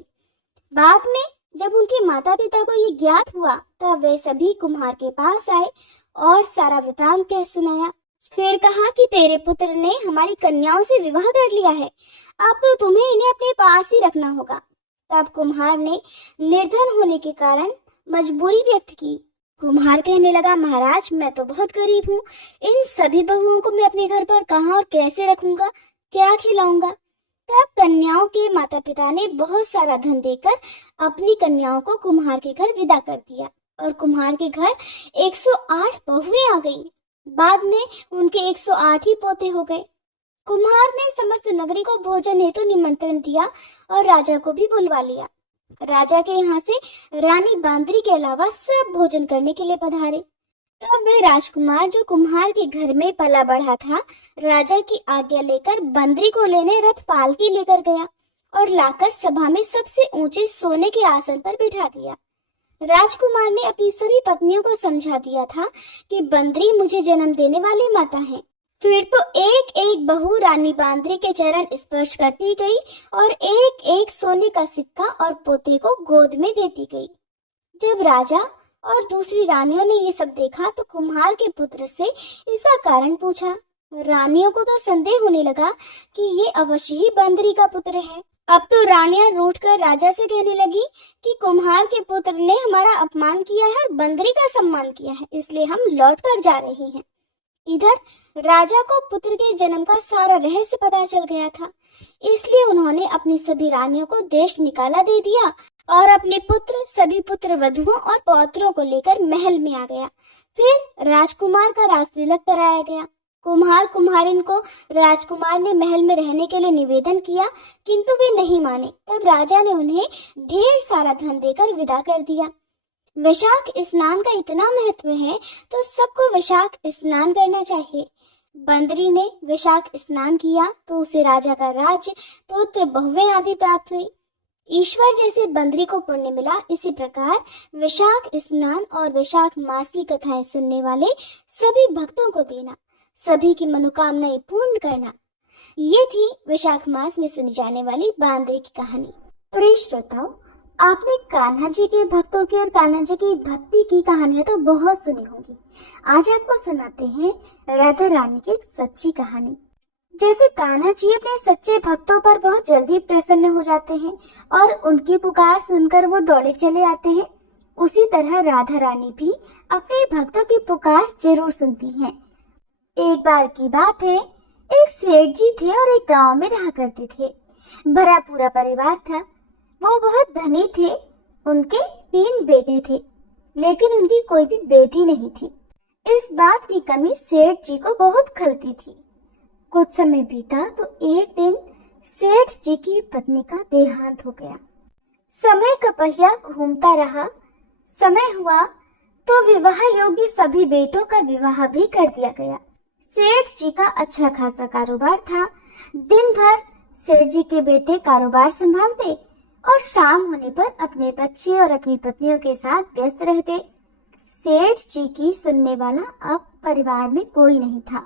बाद में जब उनके माता पिता को ये ज्ञात हुआ तब वे सभी कुम्हार के पास आए और सारा वृतांत कह सुनाया। फिर कहा कि तेरे पुत्र ने हमारी कन्याओं से विवाह कर लिया है, अब तो तुम्हें इन्हें अपने पास ही रखना होगा। तब कुम्हार ने निर्धन होने के कारण मजबूरी व्यक्त की। कुम्हार कहने लगा, महाराज मैं तो बहुत गरीब हूँ, इन सभी बहुओं को मैं अपने घर पर कहाँ और कैसे रखूंगा, क्या खिलाऊंगा। तब कन्याओं के माता पिता ने बहुत सारा धन देकर अपनी कन्याओं को कुम्हार के घर विदा कर दिया और कुम्हार के घर 108 बहुएं आ गईं। बाद में उनके 108 ही पोते हो गए। कुम्हार ने समस्त नगरी को भोजन हेतु निमंत्रण दिया और राजा को भी बुलवा लिया। राजा के यहाँ से रानी बांदरी के अलावा सब भोजन करने के लिए पधारे। तब वे राजकुमार जो कुम्हार के घर में पला बढ़ा था, राजा की आज्ञा लेकर बंदरी को लेने रथ पालकी लेकर गया और लाकर सभा में सबसे ऊंचे सोने के आसन पर बिठा दिया। राजकुमार ने अपनी सभी पत्नियों को समझा दिया था कि बंदरी मुझे जन्म देने वाली माता है। फिर तो एक एक बहू रानी बांदरी के चरण स्पर्श करती गई और एक एक सोने का सिक्का और पोते को गोद में देती गई। जब राजा और दूसरी रानियों ने ये सब देखा तो कुम्हार के पुत्र से इसका कारण पूछा। रानियों को तो संदेह होने लगा कि ये अवश्य ही बंदरी का पुत्र है। अब तो रानियां रूठकर राजा से कहने लगी कि कुम्हार के पुत्र ने हमारा अपमान किया है और बंदरी का सम्मान किया है, इसलिए हम लौट कर जा रहे हैं। इधर राजा को पुत्र के जन्म का सारा रहस्य पता चल गया था, इसलिए उन्होंने अपनी सभी रानियों को देश निकाला दे दिया और अपने पुत्र, सभी पुत्र वधुओं और पौत्रों को लेकर महल में आ गया। फिर राजकुमार का राजतिलक कराया गया। कुम्हार कुम्हारिन को राजकुमार ने महल में रहने के लिए निवेदन किया, किंतु वे नहीं माने। तब राजा ने उन्हें ढेर सारा धन देकर विदा कर दिया। वैशाख स्नान का इतना महत्व है तो सबको वैशाख स्नान करना चाहिए। बंदरी ने वैशाख स्नान किया तो उसे राजा का राज्य, पुत्र, बहुएं आदि प्राप्त हुई। ईश्वर जैसे बंदरी को पुण्य मिला, इसी प्रकार वैशाख स्नान और वैशाख मास की कथाएं सुनने वाले सभी भक्तों को देना, सभी की मनोकामनाएं पूर्ण करना। ये थी वैशाख मास में सुनी जाने वाली बांदरी की कहानी। प्रिय श्रोताओ, आपने कान्हा जी के भक्तों की और कान्हा जी की भक्ति की कहानियां तो बहुत सुनी होंगी। आज आपको सुनाते हैं राधा रानी की एक सच्ची कहानी। जैसे कान्हा जी अपने सच्चे भक्तों पर बहुत जल्दी प्रसन्न हो जाते हैं और उनकी पुकार सुनकर वो दौड़े चले आते हैं, उसी तरह राधा रानी भी अपने भक्तों की पुकार जरूर सुनती हैं। एक बार की बात है, एक सेठ जी थे और एक गांव में रहा करते थे। भरा पूरा परिवार था। वो बहुत धनी थे। उनके 3 बेटे थे, लेकिन उनकी कोई भी बेटी नहीं थी। इस बात की कमी सेठ जी को बहुत खलती थी। कुछ समय बीता तो एक दिन सेठ जी की पत्नी का देहांत हो गया। समय का पहिया घूमता रहा। समय हुआ तो विवाह योग्य सभी बेटों का विवाह भी कर दिया गया। सेठ जी का अच्छा खासा कारोबार था। दिन भर सेठ जी के बेटे कारोबार संभालते और शाम होने पर अपने बच्चे और अपनी पत्नियों के साथ व्यस्त रहते। सेठ जी की सुनने वाला अब परिवार में कोई नहीं था।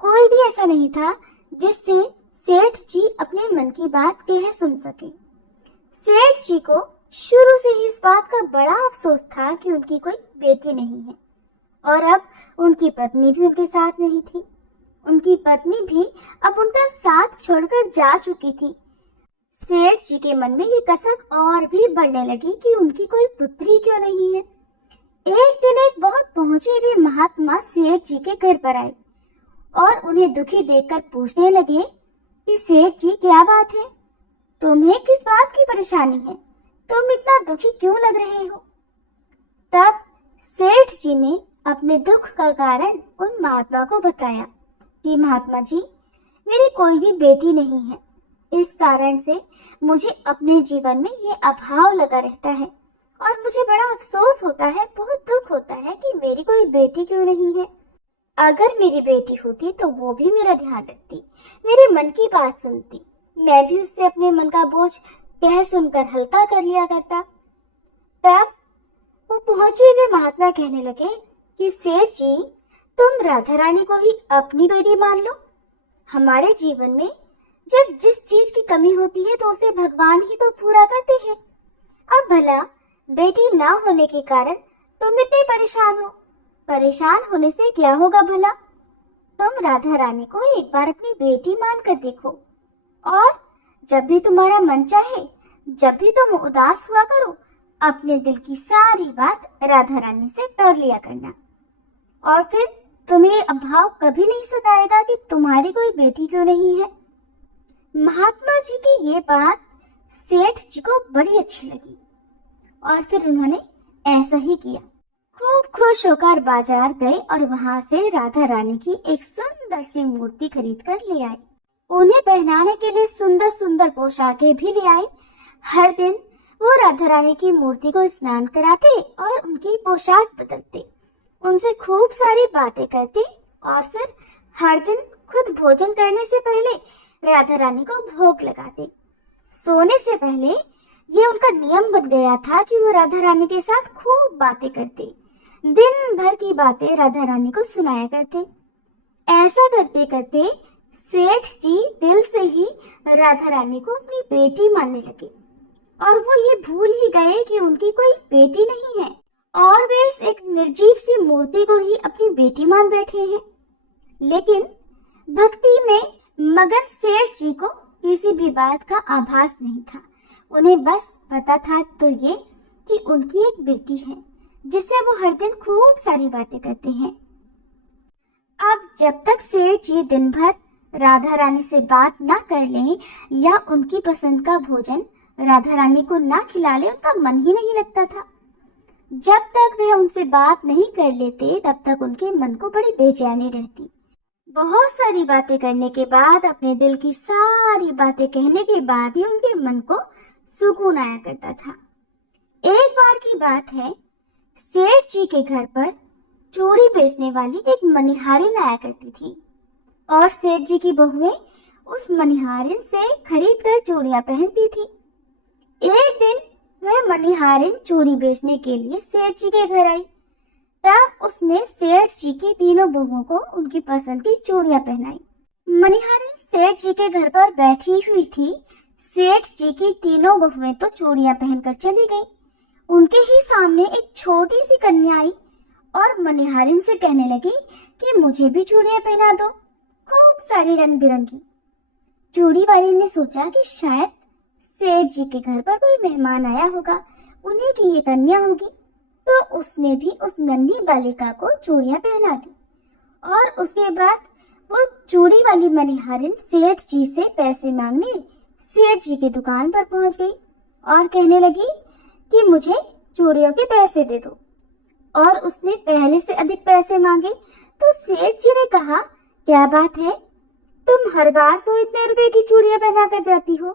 कोई भी ऐसा नहीं था जिससे सेठ जी अपने मन की बात कह सुन सके। सेठ जी को शुरू से ही इस बात का बड़ा अफसोस था कि उनकी कोई बेटी नहीं है और अब उनकी पत्नी भी उनके साथ नहीं थी। उनकी पत्नी भी अब उनका साथ छोड़कर जा चुकी थी। सेठ जी के मन में ये कसक और भी बढ़ने लगी कि उनकी कोई पुत्री क्यों नहीं है। एक दिन एक बहुत पहुंचे हुए महात्मा सेठ जी के घर पर आए और उन्हें दुखी देखकर पूछने लगे कि सेठ जी क्या बात है, तुम्हें किस बात की परेशानी है, तुम इतना दुखी क्यों लग रहे हो। तब सेठ जी ने अपने दुख का कारण उन महात्मा को बताया कि महात्मा जी, मेरी कोई भी बेटी नहीं है। इस कारण से मुझे अपने जीवन में ये अभाव लगा रहता है और मुझे बड़ा अफसोस होता है, बहुत दुख होता है कि मेरी कोई बेटी क्यों नहीं है। अगर मेरी बेटी होती तो वो भी मेरा ध्यान रखती, मेरे मन की बात सुनती, मैं भी उससे अपने मन का बोझ कह सुनकर हल्का कर लिया करता। तब वो पहुंचे हुए महात्मा कहने लगे कि सेठ जी, तुम राधा रानी को ही अपनी बेटी मान लो। हमारे जीवन में जब जिस चीज की कमी होती है तो उसे भगवान ही तो पूरा करते हैं। अब भला बेटी ना होने के कारण तुम इतने परेशान हो। परेशान होने से क्या होगा भला? तुम राधा रानी को एक बार अपनी बेटी मान कर देखो, और जब भी तुम्हारा मन चाहे, जब भी तुम उदास हुआ करो, अपने दिल की सारी बात राधा रानी से कर लिया करना, और फिर तुम्हें अभाव कभी नहीं सताएगा कि तुम्हारी कोई बेटी क्यों नहीं है। महात्मा जी की ये बात सेठ जी को बड़ी अच्छी लगी और फिर उन्होंने ऐसा ही किया। खूब खुश होकर बाजार गए और वहां से राधा रानी की एक सुंदर सी मूर्ति खरीद कर ले आए। उन्हें पहनाने के लिए सुंदर सुंदर पोशाकें भी ले आए। हर दिन वो राधा रानी की मूर्ति को स्नान कराते और उनकी पोशाक बदलते, उनसे खूब सारी बातें करते और फिर हर दिन खुद भोजन करने से पहले राधा रानी को भोग लगाते। सोने से पहले ये उनका नियम बन गया था कि वो राधा रानी के साथ खूब बातें करते, दिन भर की बातें राधा रानी को सुनाया करते। ऐसा करते करते सेठ जी दिल से ही राधा रानी को अपनी बेटी मानने लगे और वो ये भूल ही गए कि उनकी कोई बेटी नहीं है और वे इस एक निर्जीव सी मूर्ति को ही अपनी बेटी मान बैठे हैं। लेकिन भक्ति में मगन सेठ जी को किसी भी बात का आभास नहीं था। उन्हें बस पता था तो ये कि उनकी एक बेटी है जिससे वो हर दिन खूब सारी बातें करते हैं। अब जब तक सेठ जी दिन भर राधा रानी से बात ना कर लें या उनकी पसंद का भोजन राधा रानी को ना खिला ले, उनका मन ही नहीं लगता था। जब तक वह उनसे बात नहीं कर लेते तब तक उनके मन को बड़ी बेचैनी रहती। बहुत सारी बातें करने के बाद, अपने दिल की सारी बातें कहने के बाद ही उनके मन को सुकून आया करता था। एक बार की बात है, सेठ जी के घर पर चूड़ी बेचने वाली एक मनिहारिन आया करती थी और सेठ जी की बहुएं उस मनिहारिन से खरीद कर चूड़ियां पहनती थी। एक दिन वह मनिहारिन चूड़ी बेचने के लिए सेठ जी के घर आई। तब उसने सेठ जी की तीनों बहुओं को उनकी पसंद की चूड़ियां पहनाई। मनिहारिन सेठ जी के घर पर बैठी हुई थी। सेठ जी की तीनों बहुएं तो चूड़ियां पहनकर चली गईं। उनके ही सामने एक छोटी सी कन्या आई और मनिहारिन से कहने लगी कि मुझे भी चूड़ियां पहना दो, खूब सारी रंग बिरंगी। चूड़ी वाली ने सोचा कि शायद सेठ जी के घर पर कोई मेहमान आया होगा, उन्हीं की ये कन्या होगी, तो उसने भी उस नन्ही बालिका को चूड़ियां पहना दी। और उसके बाद वो चूड़ी वाली मनिहारिन सेठ जी से पैसे मांगने सेठ जी की दुकान पर पहुंच गई और कहने लगी कि मुझे चूड़ियों के पैसे दे दो। और उसने पहले से अधिक पैसे मांगे तो सेठ जी ने कहा, क्या बात है, तुम हर बार तो इतने रुपए की चूड़ियां पहना कर जाती हो,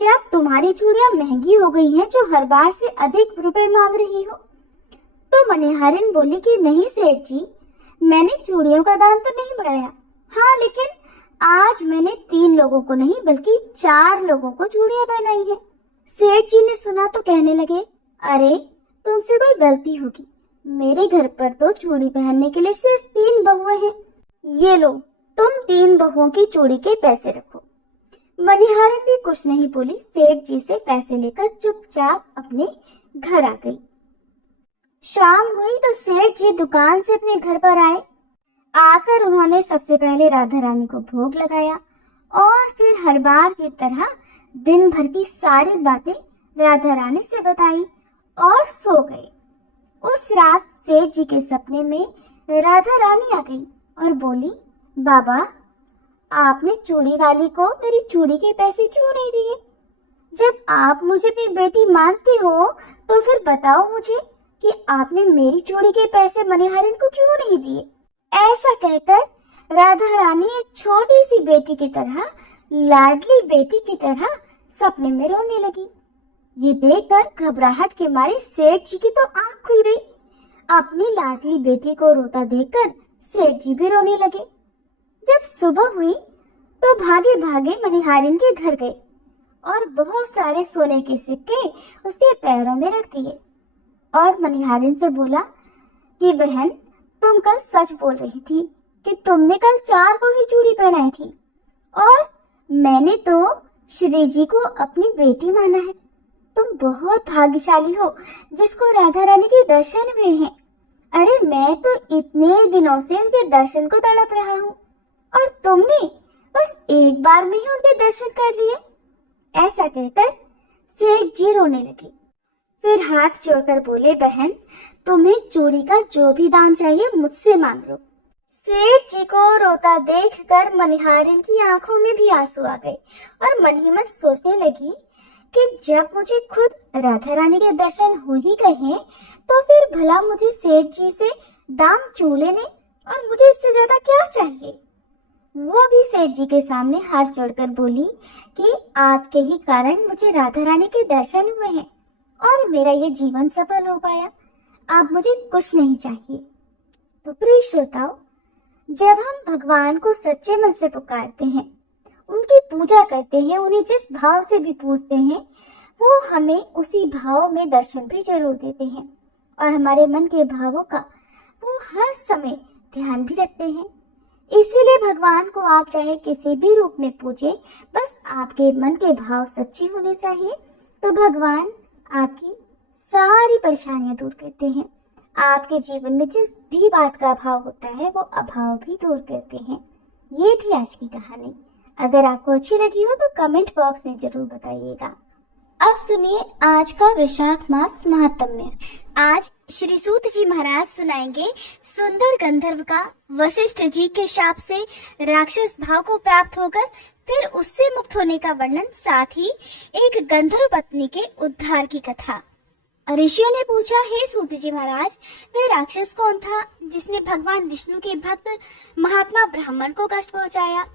क्या तुम्हारी चूड़ियां महंगी हो गई हैं जो हर बार से अधिक रुपए मांग रही हो? तो मनिहारिन बोली कि नहीं सेठ जी, मैंने चूड़ियों का दाम तो नहीं बढ़ाया। हाँ, लेकिन आज मैंने 3 लोगों को नहीं बल्कि 4 लोगों को चूड़ियां पहनाई हैं। सेठ जी ने सुना तो कहने लगे, अरे तुमसे कोई गलती होगी, मेरे घर पर तो चूड़ी पहनने के लिए सिर्फ 3 बहुएं हैं। ये लो, तुम 3 बहुओं की चूड़ी के पैसे रखो। मनिहारिन भी कुछ नहीं बोली, सेठ जी से पैसे लेकर चुपचाप अपने घर आ गई। शाम हुई तो सेठ जी दुकान से अपने घर पर आए। आकर उन्होंने सबसे पहले राधा रानी को भोग लगाया और फिर हर बार की तरह दिन भर की सारी बातें राधा रानी से बताई और सो गए। उस रात सेठ जी के सपने में राधा रानी आ गई और बोली, बाबा, आपने चूड़ी वाली को मेरी चूड़ी के पैसे क्यों नहीं दिए? जब आप मुझे अपनी बेटी मानती हो तो फिर बताओ मुझे कि आपने मेरी चूड़ी के पैसे मनिहारिन को क्यों नहीं दिए? ऐसा कहकर राधा रानी एक छोटी सी बेटी की तरह, लाडली बेटी की तरह सपने में रोने लगी। ये देखकर घबराहट के मारे सेठ जी की तो आंख खुल गई। अपनी लाडली बेटी को रोता देखकर सेठ जी भी रोने लगे। जब सुबह हुई तो भागे भागे मनिहारिन के घर गए और बहुत सारे सोने के सिक्के उसके पैरों में रख दिए। और मनिहारिन से बोला कि बहन, तुम कल सच बोल रही थी कि तुमने कल 4 को ही चूड़ी पहनाई थी और मैंने तो श्री जी को अपनी बेटी माना है। तुम बहुत भाग्यशाली हो जिसको राधा रानी के दर्शन हुए हैं। अरे मैं तो इतने दिनों से उनके दर्शन को तड़प रहा हूँ और तुमने बस एक बार में ही उनके दर्शन कर लिए। ऐसा कहकर सेठ जी रोने लगे। फिर हाथ जोड़कर बोले, बहन, तुम्हें चूड़ी का जो भी दाम चाहिए मुझसे मांग लो। सेठ जी को रोता देखकर मनिहारिन की आंखों में भी आंसू आ गए और मन ही मन सोचने लगी कि जब मुझे खुद राधा रानी के दर्शन हो ही गए हैं तो फिर भला मुझे सेठ जी से दाम क्यों लेने और मुझे इससे ज्यादा क्या चाहिए। वो भी सेठ जी के सामने हाथ जोड़कर बोली कि आपके ही कारण मुझे राधा रानी के दर्शन हुए हैं और मेरा ये जीवन सफल हो पाया। अब मुझे कुछ नहीं चाहिए। तो प्रिय श्रोताओ, जब हम भगवान को सच्चे मन से पुकारते हैं, उनकी पूजा करते हैं, उन्हें जिस भाव से भी पूजते हैं, वो हमें उसी भाव में दर्शन भी जरूर देते हैं और हमारे मन के भावों का वो हर समय ध्यान भी रखते हैं। इसीलिए भगवान को आप चाहे किसी भी रूप में पूजे, बस आपके मन के भाव सच्चे होने चाहिए, तो भगवान आपकी सारी परेशानियां दूर करते हैं। आपके जीवन में जिस भी बात का अभाव होता है वो अभाव भी दूर करते हैं। ये थी आज की कहानी। अगर आपको अच्छी लगी हो तो कमेंट बॉक्स में जरूर बताइएगा। अब सुनिए आज का वैशाख मास महात्म्य। आज श्री सूत जी महाराज सुनाएंगे सुंदर गंधर्व का वशिष्ठ जी के शाप से राक्षस भाव को प्राप्त होकर फिर उससे मुक्त होने का वर्णन, साथ ही एक गंधर्व पत्नी के उद्धार की कथा। ऋषियों ने पूछा, हे सूत जी महाराज, वह राक्षस कौन था जिसने भगवान विष्णु के भक्त महात्मा ब्राह्मण को कष्ट पहुंचाया।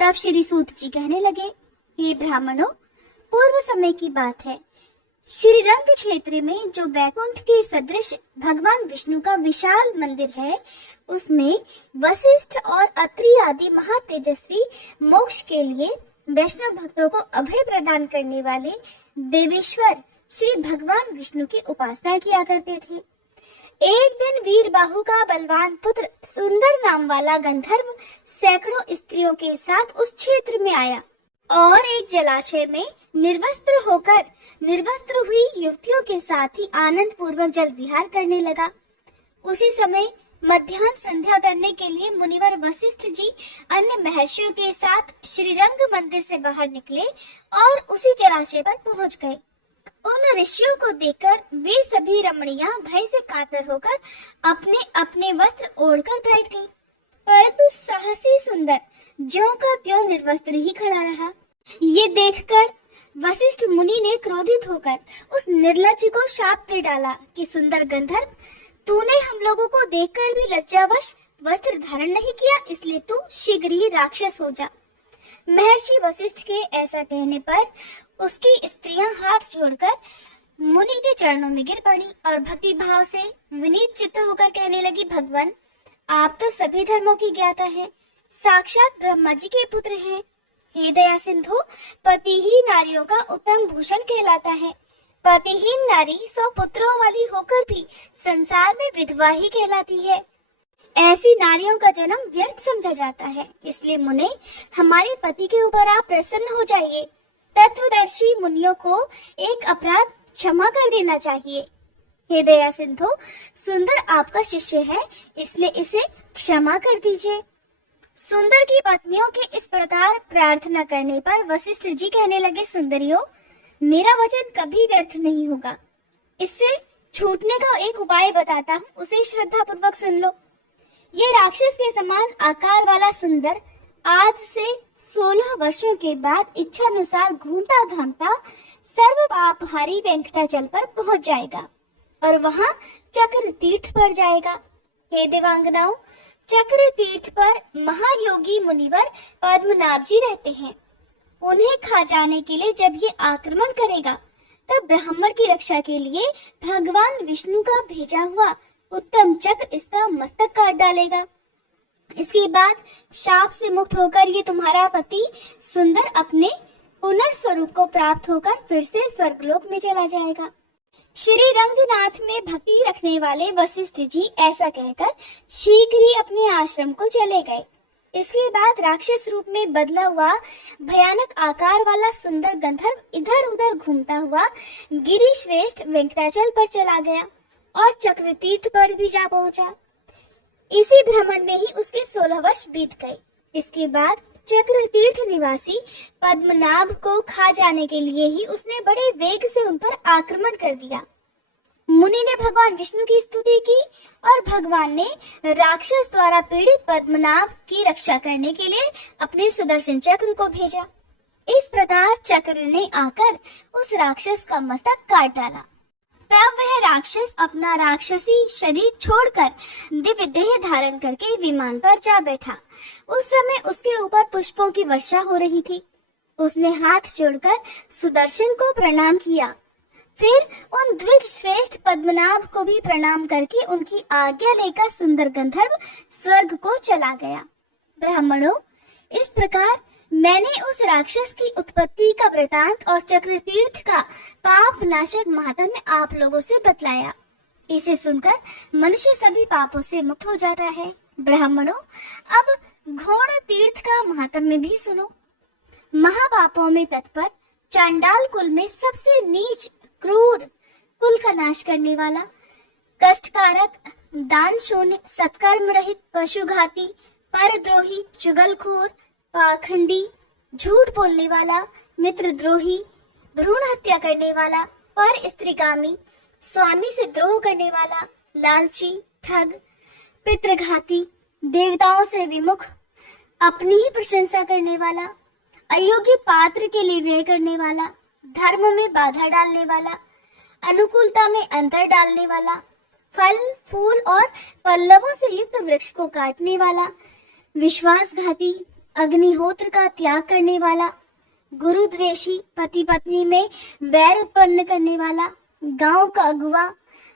तब श्री सूत जी कहने लगे, हे ब्राह्मणों, पूर्व समय की बात है। श्रीरंग क्षेत्र में जो वैकुंठ के सदृश भगवान विष्णु का विशाल मंदिर है, उसमें वशिष्ठ और अत्रि आदि महातेजस्वी मोक्ष के लिए वैष्णव भक्तों को अभय प्रदान करने वाले देवेश्वर श्री भगवान विष्णु की उपासना किया करते थे। एक दिन वीरबाहु का बलवान पुत्र सुंदर नाम वाला गंधर्व सैकड़ों स्त्रियों के साथ उस क्षेत्र में आया और एक जलाशय में निर्वस्त्र हुई युवतियों के साथ ही आनंद पूर्वक जल विहार करने लगा। उसी समय मध्याह्न संध्या करने के लिए मुनिवर वशिष्ठ जी अन्य महर्षियों के साथ श्रीरंग मंदिर से बाहर निकले और उसी जलाशय पर पहुंच गए। उन ऋषियों को देखकर वे सभी रमणियां भय से कातर होकर अपने अपने वस्त्र ओढ़कर बैठ गईं, परंतु साहसी सुंदर ज्यों का त्यों निर्वस्त्र ही खड़ा रहा। ये देखकर वशिष्ठ मुनि ने क्रोधित होकर उस निर्लज्ज को शाप दे डाला कि सुंदर गंधर्व, तूने हम लोगों को देखकर भी लज्जावश वस्त्र धारण नहीं किया, इसलिए तू शीघ्र ही राक्षस हो जा। महर्षि वशिष्ठ के ऐसा कहने पर उसकी स्त्रियां हाथ जोड़कर मुनि के चरणों में गिर पड़ी और भक्ति भाव से विनीत चित्त होकर कहने लगी, भगवान, आप तो सभी धर्मों की ज्ञाता हैं, साक्षात ब्रह्मा जी के पुत्र हैं। हे दया सिंधु, पति ही नारियों का उत्तम भूषण कहलाता है। पतिहीन नारी 100 पुत्रों वाली होकर भी संसार में विधवा ही कहलाती है। ऐसी नारियों का जन्म व्यर्थ समझा जाता है, इसलिए मुने, हमारे पति के ऊपर आप प्रसन्न हो जाइए। तत्वदर्शी मुनियों को एक अपराध क्षमा कर देना चाहिए। हे दया सिंधु, सुंदर आपका शिष्य है, इसलिए इसे क्षमा कर दीजिए। सुंदर की पत्नियों के इस प्रकार प्रार्थना करने पर वशिष्ठ जी कहने लगे, सुंदरियों, मेरा वचन कभी व्यर्थ नहीं होगा। इससे छूटने का एक उपाय बताता हूँ, उसे श्रद्धा पूर्वक सुन लो। ये राक्षस के समान आकार वाला सुंदर आज से 16 वर्षों के बाद इच्छा अनुसार घूमता घामता सर्व पापहारी वेंकटाचल पर पहुंच जाएगा और वहां चक्र तीर्थ पर जाएगा। हे देवांगनाओं, चक्र तीर्थ पर महायोगी मुनिवर पद्मनाभ जी रहते हैं। उन्हें खा जाने के लिए जब ये आक्रमण करेगा, तब ब्राह्मण की रक्षा के लिए भगवान विष्णु का भेजा हुआ उत्तम चक्र इसका मस्तक काट डालेगा। इसके बाद शाप से मुक्त होकर ये तुम्हारा पति सुंदर अपने पुनर्स्वरूप को प्राप्त होकर फिर से स्वर्गलोक में चला जाएगा। श्री रंगनाथ में भक्ति रखने वाले वशिष्ठ जी ऐसा कहकर शीघ्र ही अपने आश्रम को चले गए। इसके बाद राक्षस रूप में बदला हुआ भयानक आकार वाला सुंदर गंधर्व इधर उधर घूमता हुआ गिरिश्रेष्ठ वेंकटाचल पर चला गया और चक्रतीर्थ पर भी जा पहुंचा। इसी भ्रमण में ही उसके 16 वर्ष बीत गए। इसके बाद चक्रतीर्थ निवासी पद्मनाभ को खा जाने के लिए ही उसने बड़े वेग से उन पर आक्रमण कर दिया। मुनि ने भगवान विष्णु की स्तुति की और भगवान ने राक्षस द्वारा पीड़ित पद्मनाभ की रक्षा करने के लिए अपने सुदर्शन चक्र को भेजा। इस प्रकार चक्र ने आकर उस राक्षस का मस्तक काट डाला। तब वह राक्षस अपना राक्षसी शरीर छोड़कर दिव्य देह धारण करके विमान पर जा बैठा। उस समय उसके ऊपर पुष्पों की वर्षा हो रही थी। उसने हाथ जोड़कर सुदर्शन को प्रणाम किया, फिर उन द्विज श्रेष्ठ पद्मनाभ को भी प्रणाम करके उनकी आज्ञा लेकर सुंदर गंधर्व स्वर्ग को चला गया। ब्राह्मणों, इस प्रकार मैंने उस राक्षस की उत्पत्ति का वृतांत और चक्रतीर्थ का पाप नाशक महात्म्य आप लोगों से बतलाया। इसे सुनकर मनुष्य सभी पापों से मुक्त हो जाता है। ब्राह्मणों, अब घोड़ तीर्थ का महात्म्य भी सुनो। महापापों में तत्पर चांडाल कुल में सबसे नीच क्रूर, कुल का नाश करने वाला, कष्टकारक, दान शून्य, सत्कर्म रहित, पशुघाती, परद्रोही, चुगलखोर, पाखंडी, झूठ बोलने वाला, मित्रद्रोही, भ्रूण हत्या करने वाला, पर स्त्रीकामी, स्वामी से द्रोह करने वाला, लालची, ठग, पितृघाती, देवताओं से विमुख, अपनी ही प्रशंसा करने वाला, अयोग्य पात्र के लिए व्यय करने वाला, धर्म में बाधा डालने वाला, अनुकूलता में अंतर डालने वाला, फल फूल और पल्लवों से युक्त वृक्ष को काटने वाला, विश्वासघाती, अग्निहोत्र का त्याग करने वाला, गुरुद्वेषी, पति पत्नी में वैर उत्पन्न करने वाला, गांव का अगुवा,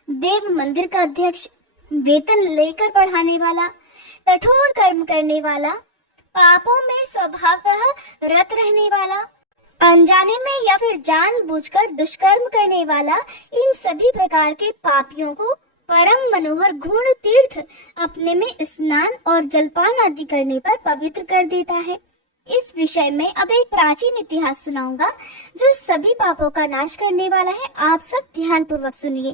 देव मंदिर का अध्यक्ष, वेतन लेकर पढ़ाने वाला, कठोर कर्म करने वाला, पापों में स्वभावतः रत रहने वाला, अनजाने में या फिर जानबूझकर दुष्कर्म करने वाला, इन सभी प्रकार के पापियों को परम मनोहर घूर्ण तीर्थ अपने में स्नान और जलपान आदि करने पर पवित्र कर देता है। इस विषय में अब एक प्राचीन इतिहास सुनाऊंगा जो सभी पापों का नाश करने वाला है। आप सब ध्यान पूर्वक सुनिए।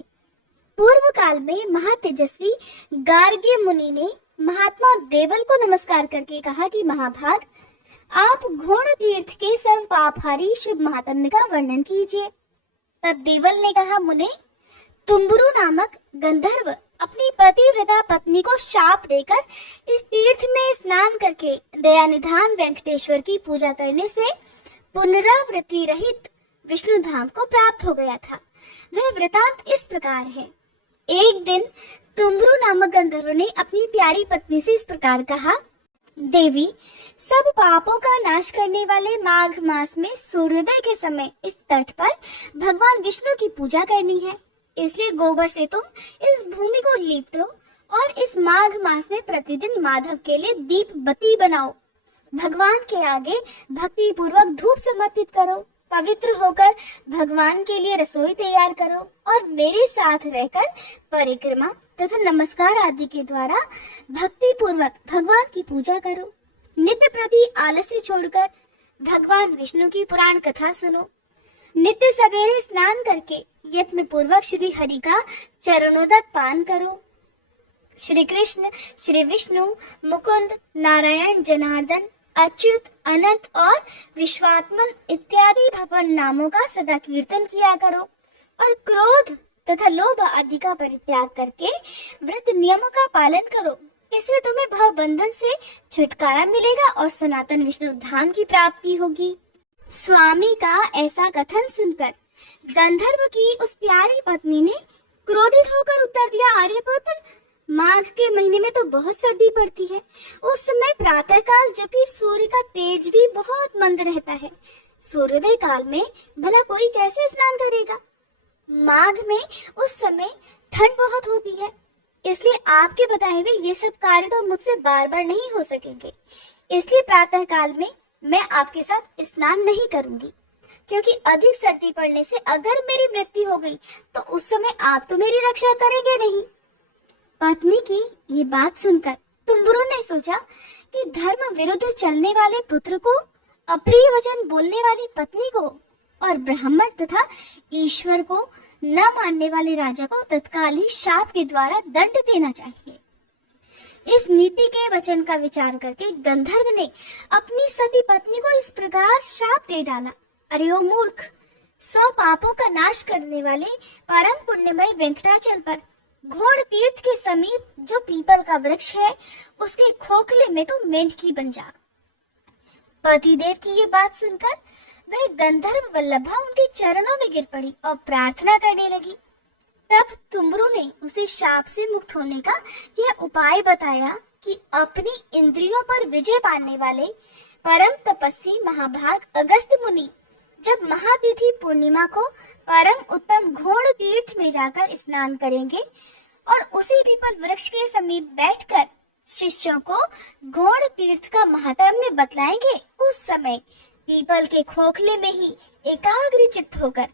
पूर्व काल में महातेजस्वी गार्ग्य मुनि ने महात्मा देवल को नमस्कार करके कहा कि महाभाग, आप घोण तीर्थ के सर्व पापहारी शुभ महात्म्य का वर्णन कीजिए। तब देवल ने कहा, मुने, तुम्बुरु नामक गंधर्व अपनी पतिव्रता पत्नी को शाप देकर इस तीर्थ में स्नान करके दयानिधान वेंकटेश्वर की पूजा करने से पुनरावृत्ति रहित विष्णु धाम को प्राप्त हो गया था। वह वृतांत इस प्रकार है। एक दिन तुम्बुरु नामक गंधर्व ने अपनी प्यारी पत्नी से इस प्रकार कहा, देवी, सब पापों का नाश करने वाले माघ मास में सूर्योदय के समय इस तट पर भगवान विष्णु की पूजा करनी है। इसलिए गोबर से तुम इस भूमि को लीप दो और इस माघ मास में प्रतिदिन माधव के लिए दीप बत्ती बनाओ। भगवान के आगे भक्ति पूर्वक धूप समर्पित करो। पवित्र होकर भगवान के लिए रसोई तैयार करो और मेरे साथ रहकर परिक्रमा तथा नमस्कार आदि के द्वारा भक्ति पूर्वक भगवान की पूजा करो। नित्य प्रति आलस्य छोड़कर भगवान विष्णु की पुराण कथा सुनो। नित्य सवेरे स्नान करके यत्न पूर्वक श्री हरि का चरणोदक पान करो। श्री कृष्ण, श्री विष्णु, मुकुंद, नारायण, जनार्दन, अच्युत, अनंत और विश्वात्मन इत्यादि भगवान नामों का सदा कीर्तन किया करो और क्रोध तथा लोभ आदि का परित्याग करके व्रत नियमों का पालन करो। इससे तुम्हें भव बंधन से छुटकारा मिलेगा और सनातन विष्णु धाम की प्राप्ति होगी। स्वामी का ऐसा कथन सुनकर गंधर्व की उस प्यारी पत्नी ने क्रोधित होकर उत्तर दिया, आर्यपुत्र, माघ के महीने में तो बहुत सर्दी पड़ती है। उस समय प्रातः काल जबकि सूर्य का तेज भी बहुत मंद रहता है। सूर्योदय काल में भला कोई कैसे स्नान करेगा? माघ में उस समय ठंड बहुत होती है। इसलिए आपके बताए हुए ये सब कार्य तो मुझसे बार बार नहीं हो सकेंगे। इसलिए प्रातः काल में मैं आपके साथ स्नान नहीं करूंगी। क्योंकि अधिक सर्दी पड़ने से अगर मेरी मृत्यु हो गई तो उस समय आप तो मेरी रक्षा करेंगे नहीं। पत्नी की ये बात सुनकर तुम्बुरु ने सोचा कि धर्म विरुद्ध चलने वाले पुत्र को, अप्रिय वचन बोलने वाली पत्नी को और ब्राह्मण तथा ईश्वर को न मानने वाले राजा को तत्काल ही शाप के द्वारा दंड देना चाहिए। इस नीति के वचन का विचार करके गंधर्व ने अपनी सती पत्नी को इस प्रकार शाप दे डाला। अरे ओ मूर्ख, 100 पापों का नाश करने वाले परम पुण्यमय वेंकटाचल पर घोड़ तीर्थ के समीप जो पीपल का वृक्ष है उसके खोखले में तो मेंढकी बन जा। पतिदेव की ये बात सुनकर वह गंधर्व वल्लभा उनके चरणों में गिर पड़ी और प्रार्थना करने लगी। तब तुम्बुरु ने उसे शाप से मुक्त होने का यह उपाय बताया कि अपनी इंद्रियों पर विजय पाने वाले परम तपस्वी महाभाग अगस्त्य मुनि जब महातिथि पूर्णिमा को परम उत्तम घोड़ तीर्थ में जाकर स्नान करेंगे और उसी पीपल वृक्ष के समीप बैठकर शिष्यों को घोड़ तीर्थ का महात्म्य बतलाएंगे, उस समय पीपल के खोखले में ही एकाग्र चित्त होकर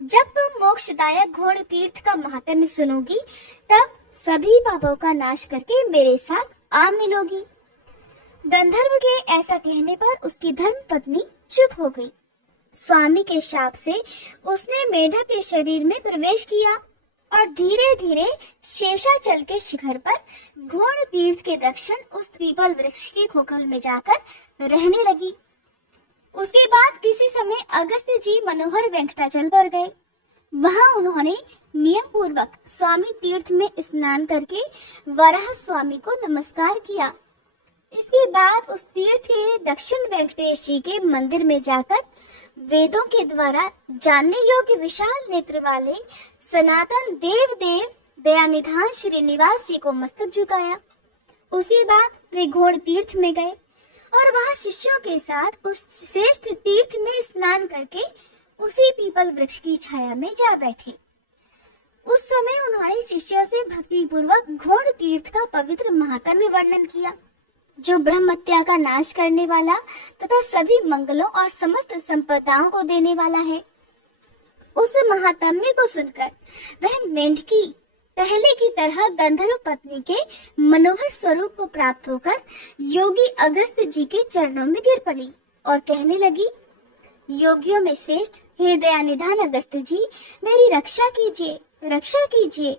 जब तुम मोक्षदायक घोड़ तीर्थ का महात्म्य सुनोगी तब सभी पापों का नाश करके मेरे साथ आ मिलोगी। गंधर्व के ऐसा कहने पर उसकी धर्म पत्नी चुप हो गई। स्वामी के शाप से उसने मेढक के शरीर में प्रवेश किया और धीरे धीरे शेषाचल के शिखर पर घोड़ तीर्थ के दक्षिण उस पीपल वृक्ष के खोखल में जाकर रहने लगी। उसके बाद किसी समय अगस्त्य जी मनोहर वेंकटाचल पर गए। वहां उन्होंने नियम पूर्वक स्वामी तीर्थ में स्नान करके वराह स्वामी को नमस्कार किया। इसके बाद उस तीर्थ के दक्षिण वेंकटेश जी के मंदिर में जाकर वेदों के द्वारा जानने योग्य विशाल नेत्र वाले सनातन देव दयानिधान श्रीनिवास जी को मस्तक झुकाया। उसके बाद वे घोड़ तीर्थ में गए और वहां शिष्यों के साथ उस श्रेष्ठ तीर्थ में स्नान करके उसी पीपल वृक्ष की छाया में जा बैठे। उस समय उन्होंने शिष्यों से भक्ति पूर्वक घोड़ तीर्थ का पवित्र महात्म्य वर्णन किया, जो ब्रह्मत्या का नाश करने वाला तथा सभी मंगलों और समस्त संपदाओं को देने वाला है। उस महात्म्य को सुनकर वह मेंढकी पहले की तरह गंधर्व पत्नी के मनोहर स्वरूप को प्राप्त होकर योगी अगस्त्य जी के चरणों में गिर पड़ी और कहने लगी, योगियों में श्रेष्ठ हे दयानिधान अगस्त्य जी, मेरी रक्षा कीजिए, रक्षा कीजिए।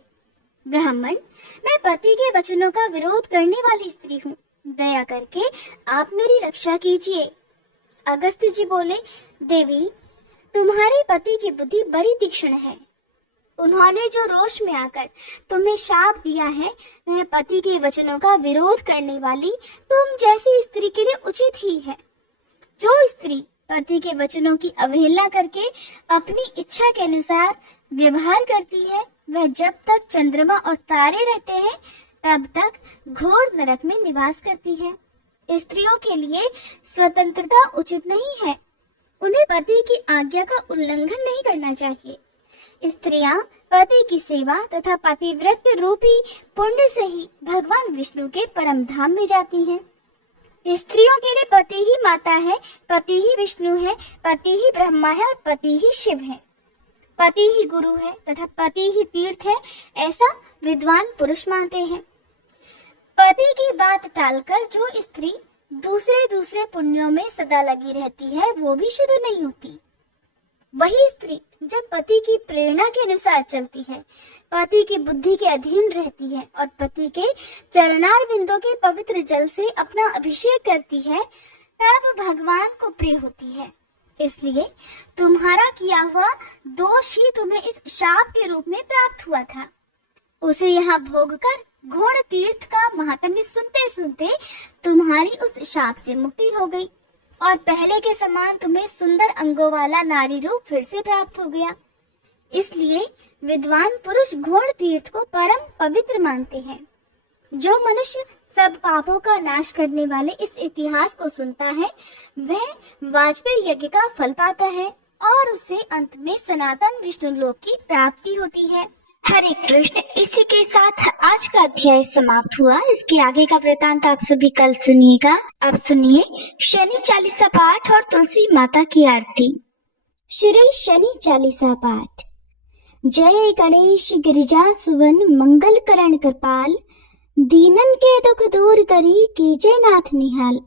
ब्राह्मण, मैं पति के वचनों का विरोध करने वाली स्त्री हूँ, दया करके आप मेरी रक्षा कीजिए। अगस्त्य जी बोले, देवी, तुम्हारे पति की बुद्धि बड़ी तीक्ष्ण है। उन्होंने जो रोष में आकर तुम्हें शाप दिया है वह पति के वचनों का विरोध करने वाली तुम जैसी स्त्री के लिए उचित ही है। जो स्त्री पति के वचनों की अवहेलना करके अपनी इच्छा के अनुसार व्यवहार करती है वह जब तक चंद्रमा और तारे रहते हैं तब तक घोर नरक में निवास करती है। स्त्रियों के लिए स्वतंत्रता उचित नहीं है। उन्हें पति की आज्ञा का उल्लंघन नहीं करना चाहिए। स्त्रियां पति की सेवा तथा पतिव्रत रूपी पुण्य से ही भगवान विष्णु के परम धाम में जाती हैं। स्त्रियों के लिए पति ही माता है, पति ही विष्णु है, पति ही ब्रह्मा है और पति ही शिव है। पति ही गुरु है तथा पति ही तीर्थ है, ऐसा विद्वान पुरुष मानते हैं। पति की बात टालकर जो स्त्री दूसरे पुण्यों में सदा लगी रहती है वो भी शुद्ध नहीं होती। वही स्त्री जब पति की प्रेरणा के अनुसार चलती है, पति की बुद्धि के अधीन रहती है और पति के चरणार बिंदों के पवित्र जल से अपना अभिषेक करती है, तब भगवान को प्रिय होती है। इसलिए तुम्हारा किया हुआ दोष ही तुम्हें इस शाप के रूप में प्राप्त हुआ था। उसे यहाँ भोग कर घोड़ तीर्थ का महात्म्य सुनते सुनते तुम्हारी उस शाप से मुक्ति हो गई और पहले के समान तुम्हें सुंदर अंगों वाला नारी रूप फिर से प्राप्त हो गया। इसलिए विद्वान पुरुष घोड़ तीर्थ को परम पवित्र मानते हैं। जो मनुष्य सब पापों का नाश करने वाले इस इतिहास को सुनता है वह वाजपेयी यज्ञ का फल पाता है और उसे अंत में सनातन विष्णु लोक की प्राप्ति होती है। हरे कृष्ण। इसी के साथ आज का अध्याय समाप्त हुआ। इसके आगे का वृतांत आप सभी कल सुनिएगा। आप सुनिए शनि चालीसा पाठ और तुलसी माता की आरती। श्री शनि चालीसा पाठ। जय गणेश गिरिजा सुवन मंगल करण कृपाल, दीनन के दुख दूर करी कीजे नाथ निहाल।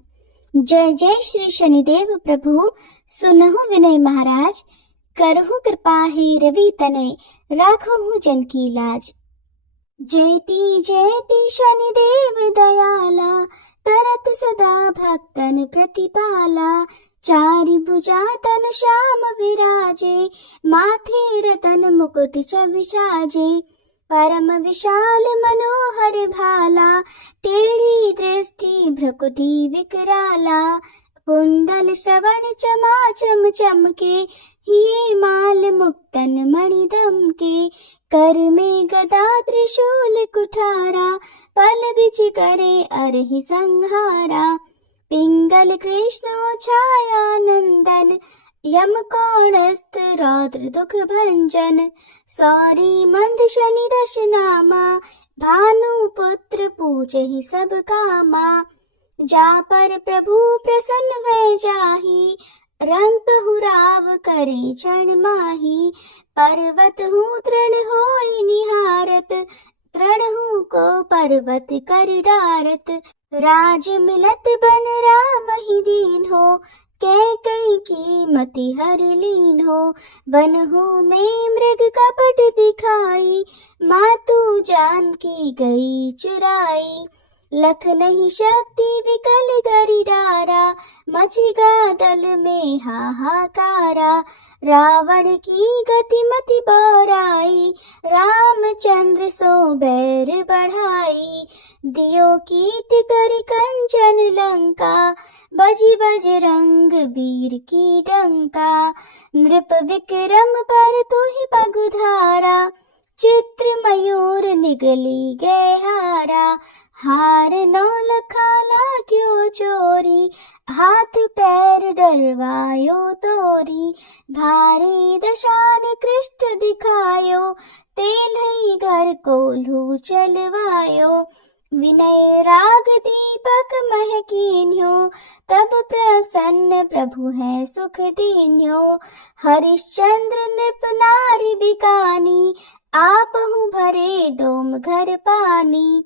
जय जय श्री शनिदेव प्रभु सुनहु विनय महाराज, करहु कृपा हे रवि तनय राखहु जन की लाज। जयति जयति शनिदेव दयाला, करत सदा भक्तन प्रतिपाला। चारि भुजा तनु श्याम विराजे, माथे रतन मुकुट विसाजे। परम विशाल मनोहर भाला, टेढ़ी दृष्टि भ्रकुटी विकराला। कुंडल श्रवण चमाचम चमके, हिये माल मुक्तन मणि दमके। कर में गदा त्रिशूल कुठारा, पल बिच करे अरहि संहारा। पिंगल कृष्ण छाया नंदन, यम कोणस्थ रौद्र दुख भंजन। सौरी मंद शनि दश नामा, भानु पुत्र पूजहि सब कामा। जा पर प्रभु प्रसन्न भय जाहि, रंग राव करे क्षण माही। पर्वत हूँ तृण होई निहारत, तृण हूँ को पर्वत कर डारत। राज मिलत बन राम ही दीन हो, कैकई की मति हर लीन हो। बनहु में मृग कपट दिखाई, मातु जानकी गई चुराई। लख नहीं शक्ति विकल गरी डारा, मचिगा दल में हाहाकारा। रावण की गति मति बौराई, रामचंद्र सो बैर बढ़ाई। दियो कीट करि कंचन लंका, बजी बजरंग वीर की डंका। नृप विक्रम पर तुहि पगुधारा, चित्र मयूर निगली गए हारा। हार नौ लखाला क्यों चोरी, हाथ पैर डरवायो तोरी। भारी दशान कृष्ट दिखायो, तेलहि घर कोल्हू चलवायो। विनय राग दीपक महकीन्यो, तब प्रसन्न प्रभु है सुख दीन्यो। हरिश्चंद्र नृप नारी बिकानी, आपहु भरे डोम घर पानी।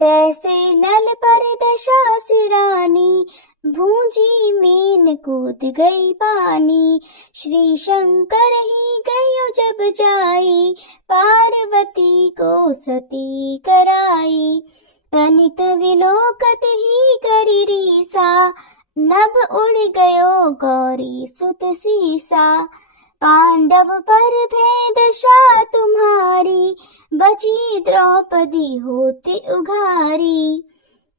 तैसे नल पर दशा सिरानी, भूंजी मीन कूद गई पानी। श्री शंकर ही गयो जब जाई, पार्वती को सती कराई। तनिक विलोकत ही करी रीसा, नभ उड़ गयो गौरी सुत सीसा। पांडव पर भय दशा तुम्हारी, बची द्रौपदी होती उघारी।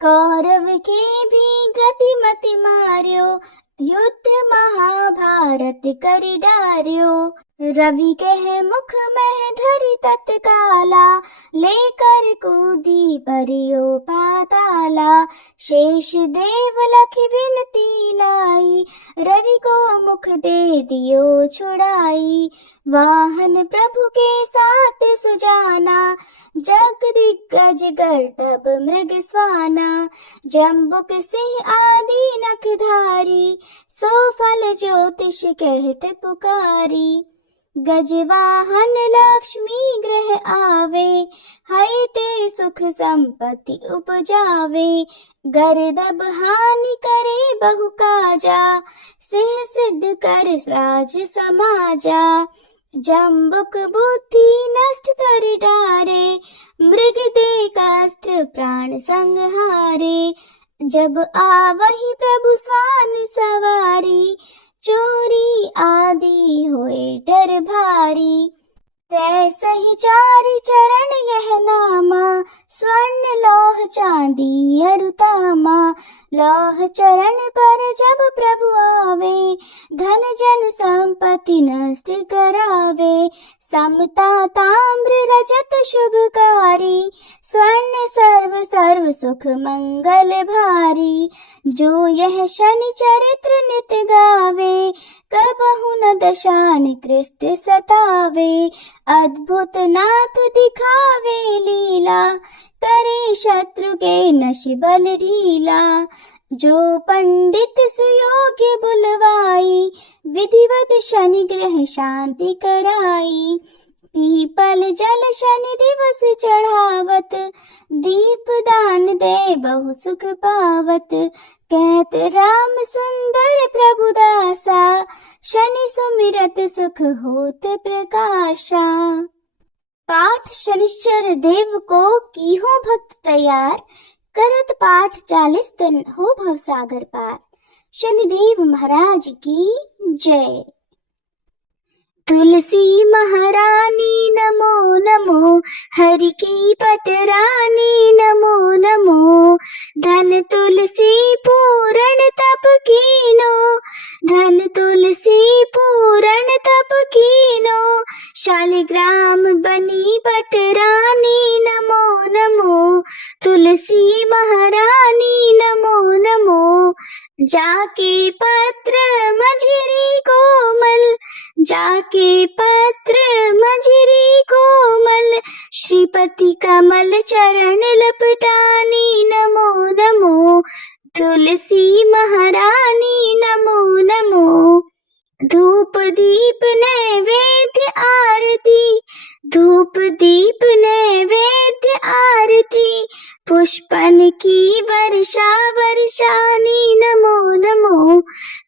कौरव के भी गति मति मार्यो, युद्ध महाभारत करि डार्यो। रवि कह मुख मह धरि तत्काला, लेकर कूदी परियो पाताला। शेष देव लख विनती लाई, रवि को मुख दे दियो छुड़ाई। वाहन प्रभु के साथ सुजाना, जग दिग्गज गर्दभ मृग स्वाना। जम्बुक सिंह आदि नखधारी, सो फल ज्योतिष कहत पुकारी। गजवाहन लक्ष्मी ग्रह आवे, है ते सुख संपत्ति उपजावे। गर्दभ हानि करे बहु काजा, सिंह सिद्ध कर राज समाजा। जम्बुक बुद्धि नष्ट कर डारे, मृग दे कष्ट प्राण संहारे। जब आवहि प्रभु स्वान सवारी, चोरी आदि होए डर भारी। तैसहि चारि चरण यह नामा, स्वर्ण लौह चांदी अरुतामा। लौह चरण पर जब प्रभु आवे, धन जन संपत्ति नष्ट करावे। समता ताम्र रजत शुभकारी, स्वर्ण सर्व सर्व सुख मंगल भारी। जो यह शनि चरित्र नित गावे, कबहु न दशा निकृष्ट सतावे। अद्भुत नाथ दिखावे लीला, करे शत्रु के नश बल ढीला। जो पंडित सुयोग्य बुलवाई, विधिवत शनि ग्रह शांति कराई। पीपल जल शनि दिवस चढ़ावत, दीप दान दे बहु सुख पावत। कहत राम सुंदर प्रभु दासा, शनि सुमिरत सुख होत प्रकाशा। पाठ शनिश्चर देव को की हो भक्त तैयार, करत पाठ 40 दिन हो भवसागर पार। शनिदेव महाराज की जय। तुलसी महारानी नमो नमो, हरि की पटरानी नमो नमो। धन तुलसी पूरण तप कीनो, धन तुलसी पूरण तप कीनो। शालिग्राम बनी पटरानी नमो नमो, तुलसी महारानी नमो नमो। जाके पत्र मझरी कोमल, जाके पत्र मझरी कोमल। श्रीपति कमल चरण लपटानी नमो नमो, तुलसी महारानी नमो नमो। धूप दीप नैवेद्य आरती, धूप दीप नैवेद्य आरती। पुष्पन की वर्षा वर्षानी नमो नमो,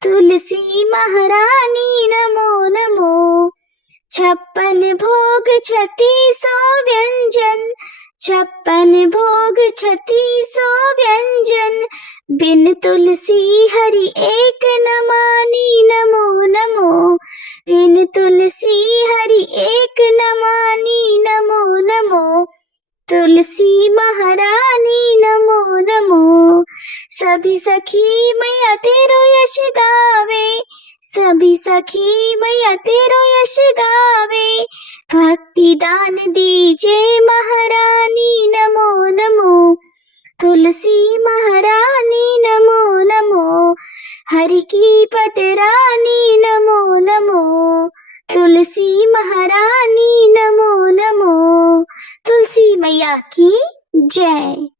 तुलसी महारानी नमो नमो। 56 भोग 3600 व्यंजन, 56 भोग 3600 व्यंजन। बिन तुलसी हरि एक न मानी नमो नमो, बिन तुलसी हरि एक न मानी नमो नमो, तुलसी महारानी नमो नमो। सभी सखी मैया तेरो यश गावे, सभी सखी मैया तेरो यश गावे। भक्ति दान दीजे महारानी नमो नमो, तुलसी महारानी नमो नमो। हरि की पटरानी नमो नमो, तुलसी महारानी नमो नमो। तुलसी मैया की जय।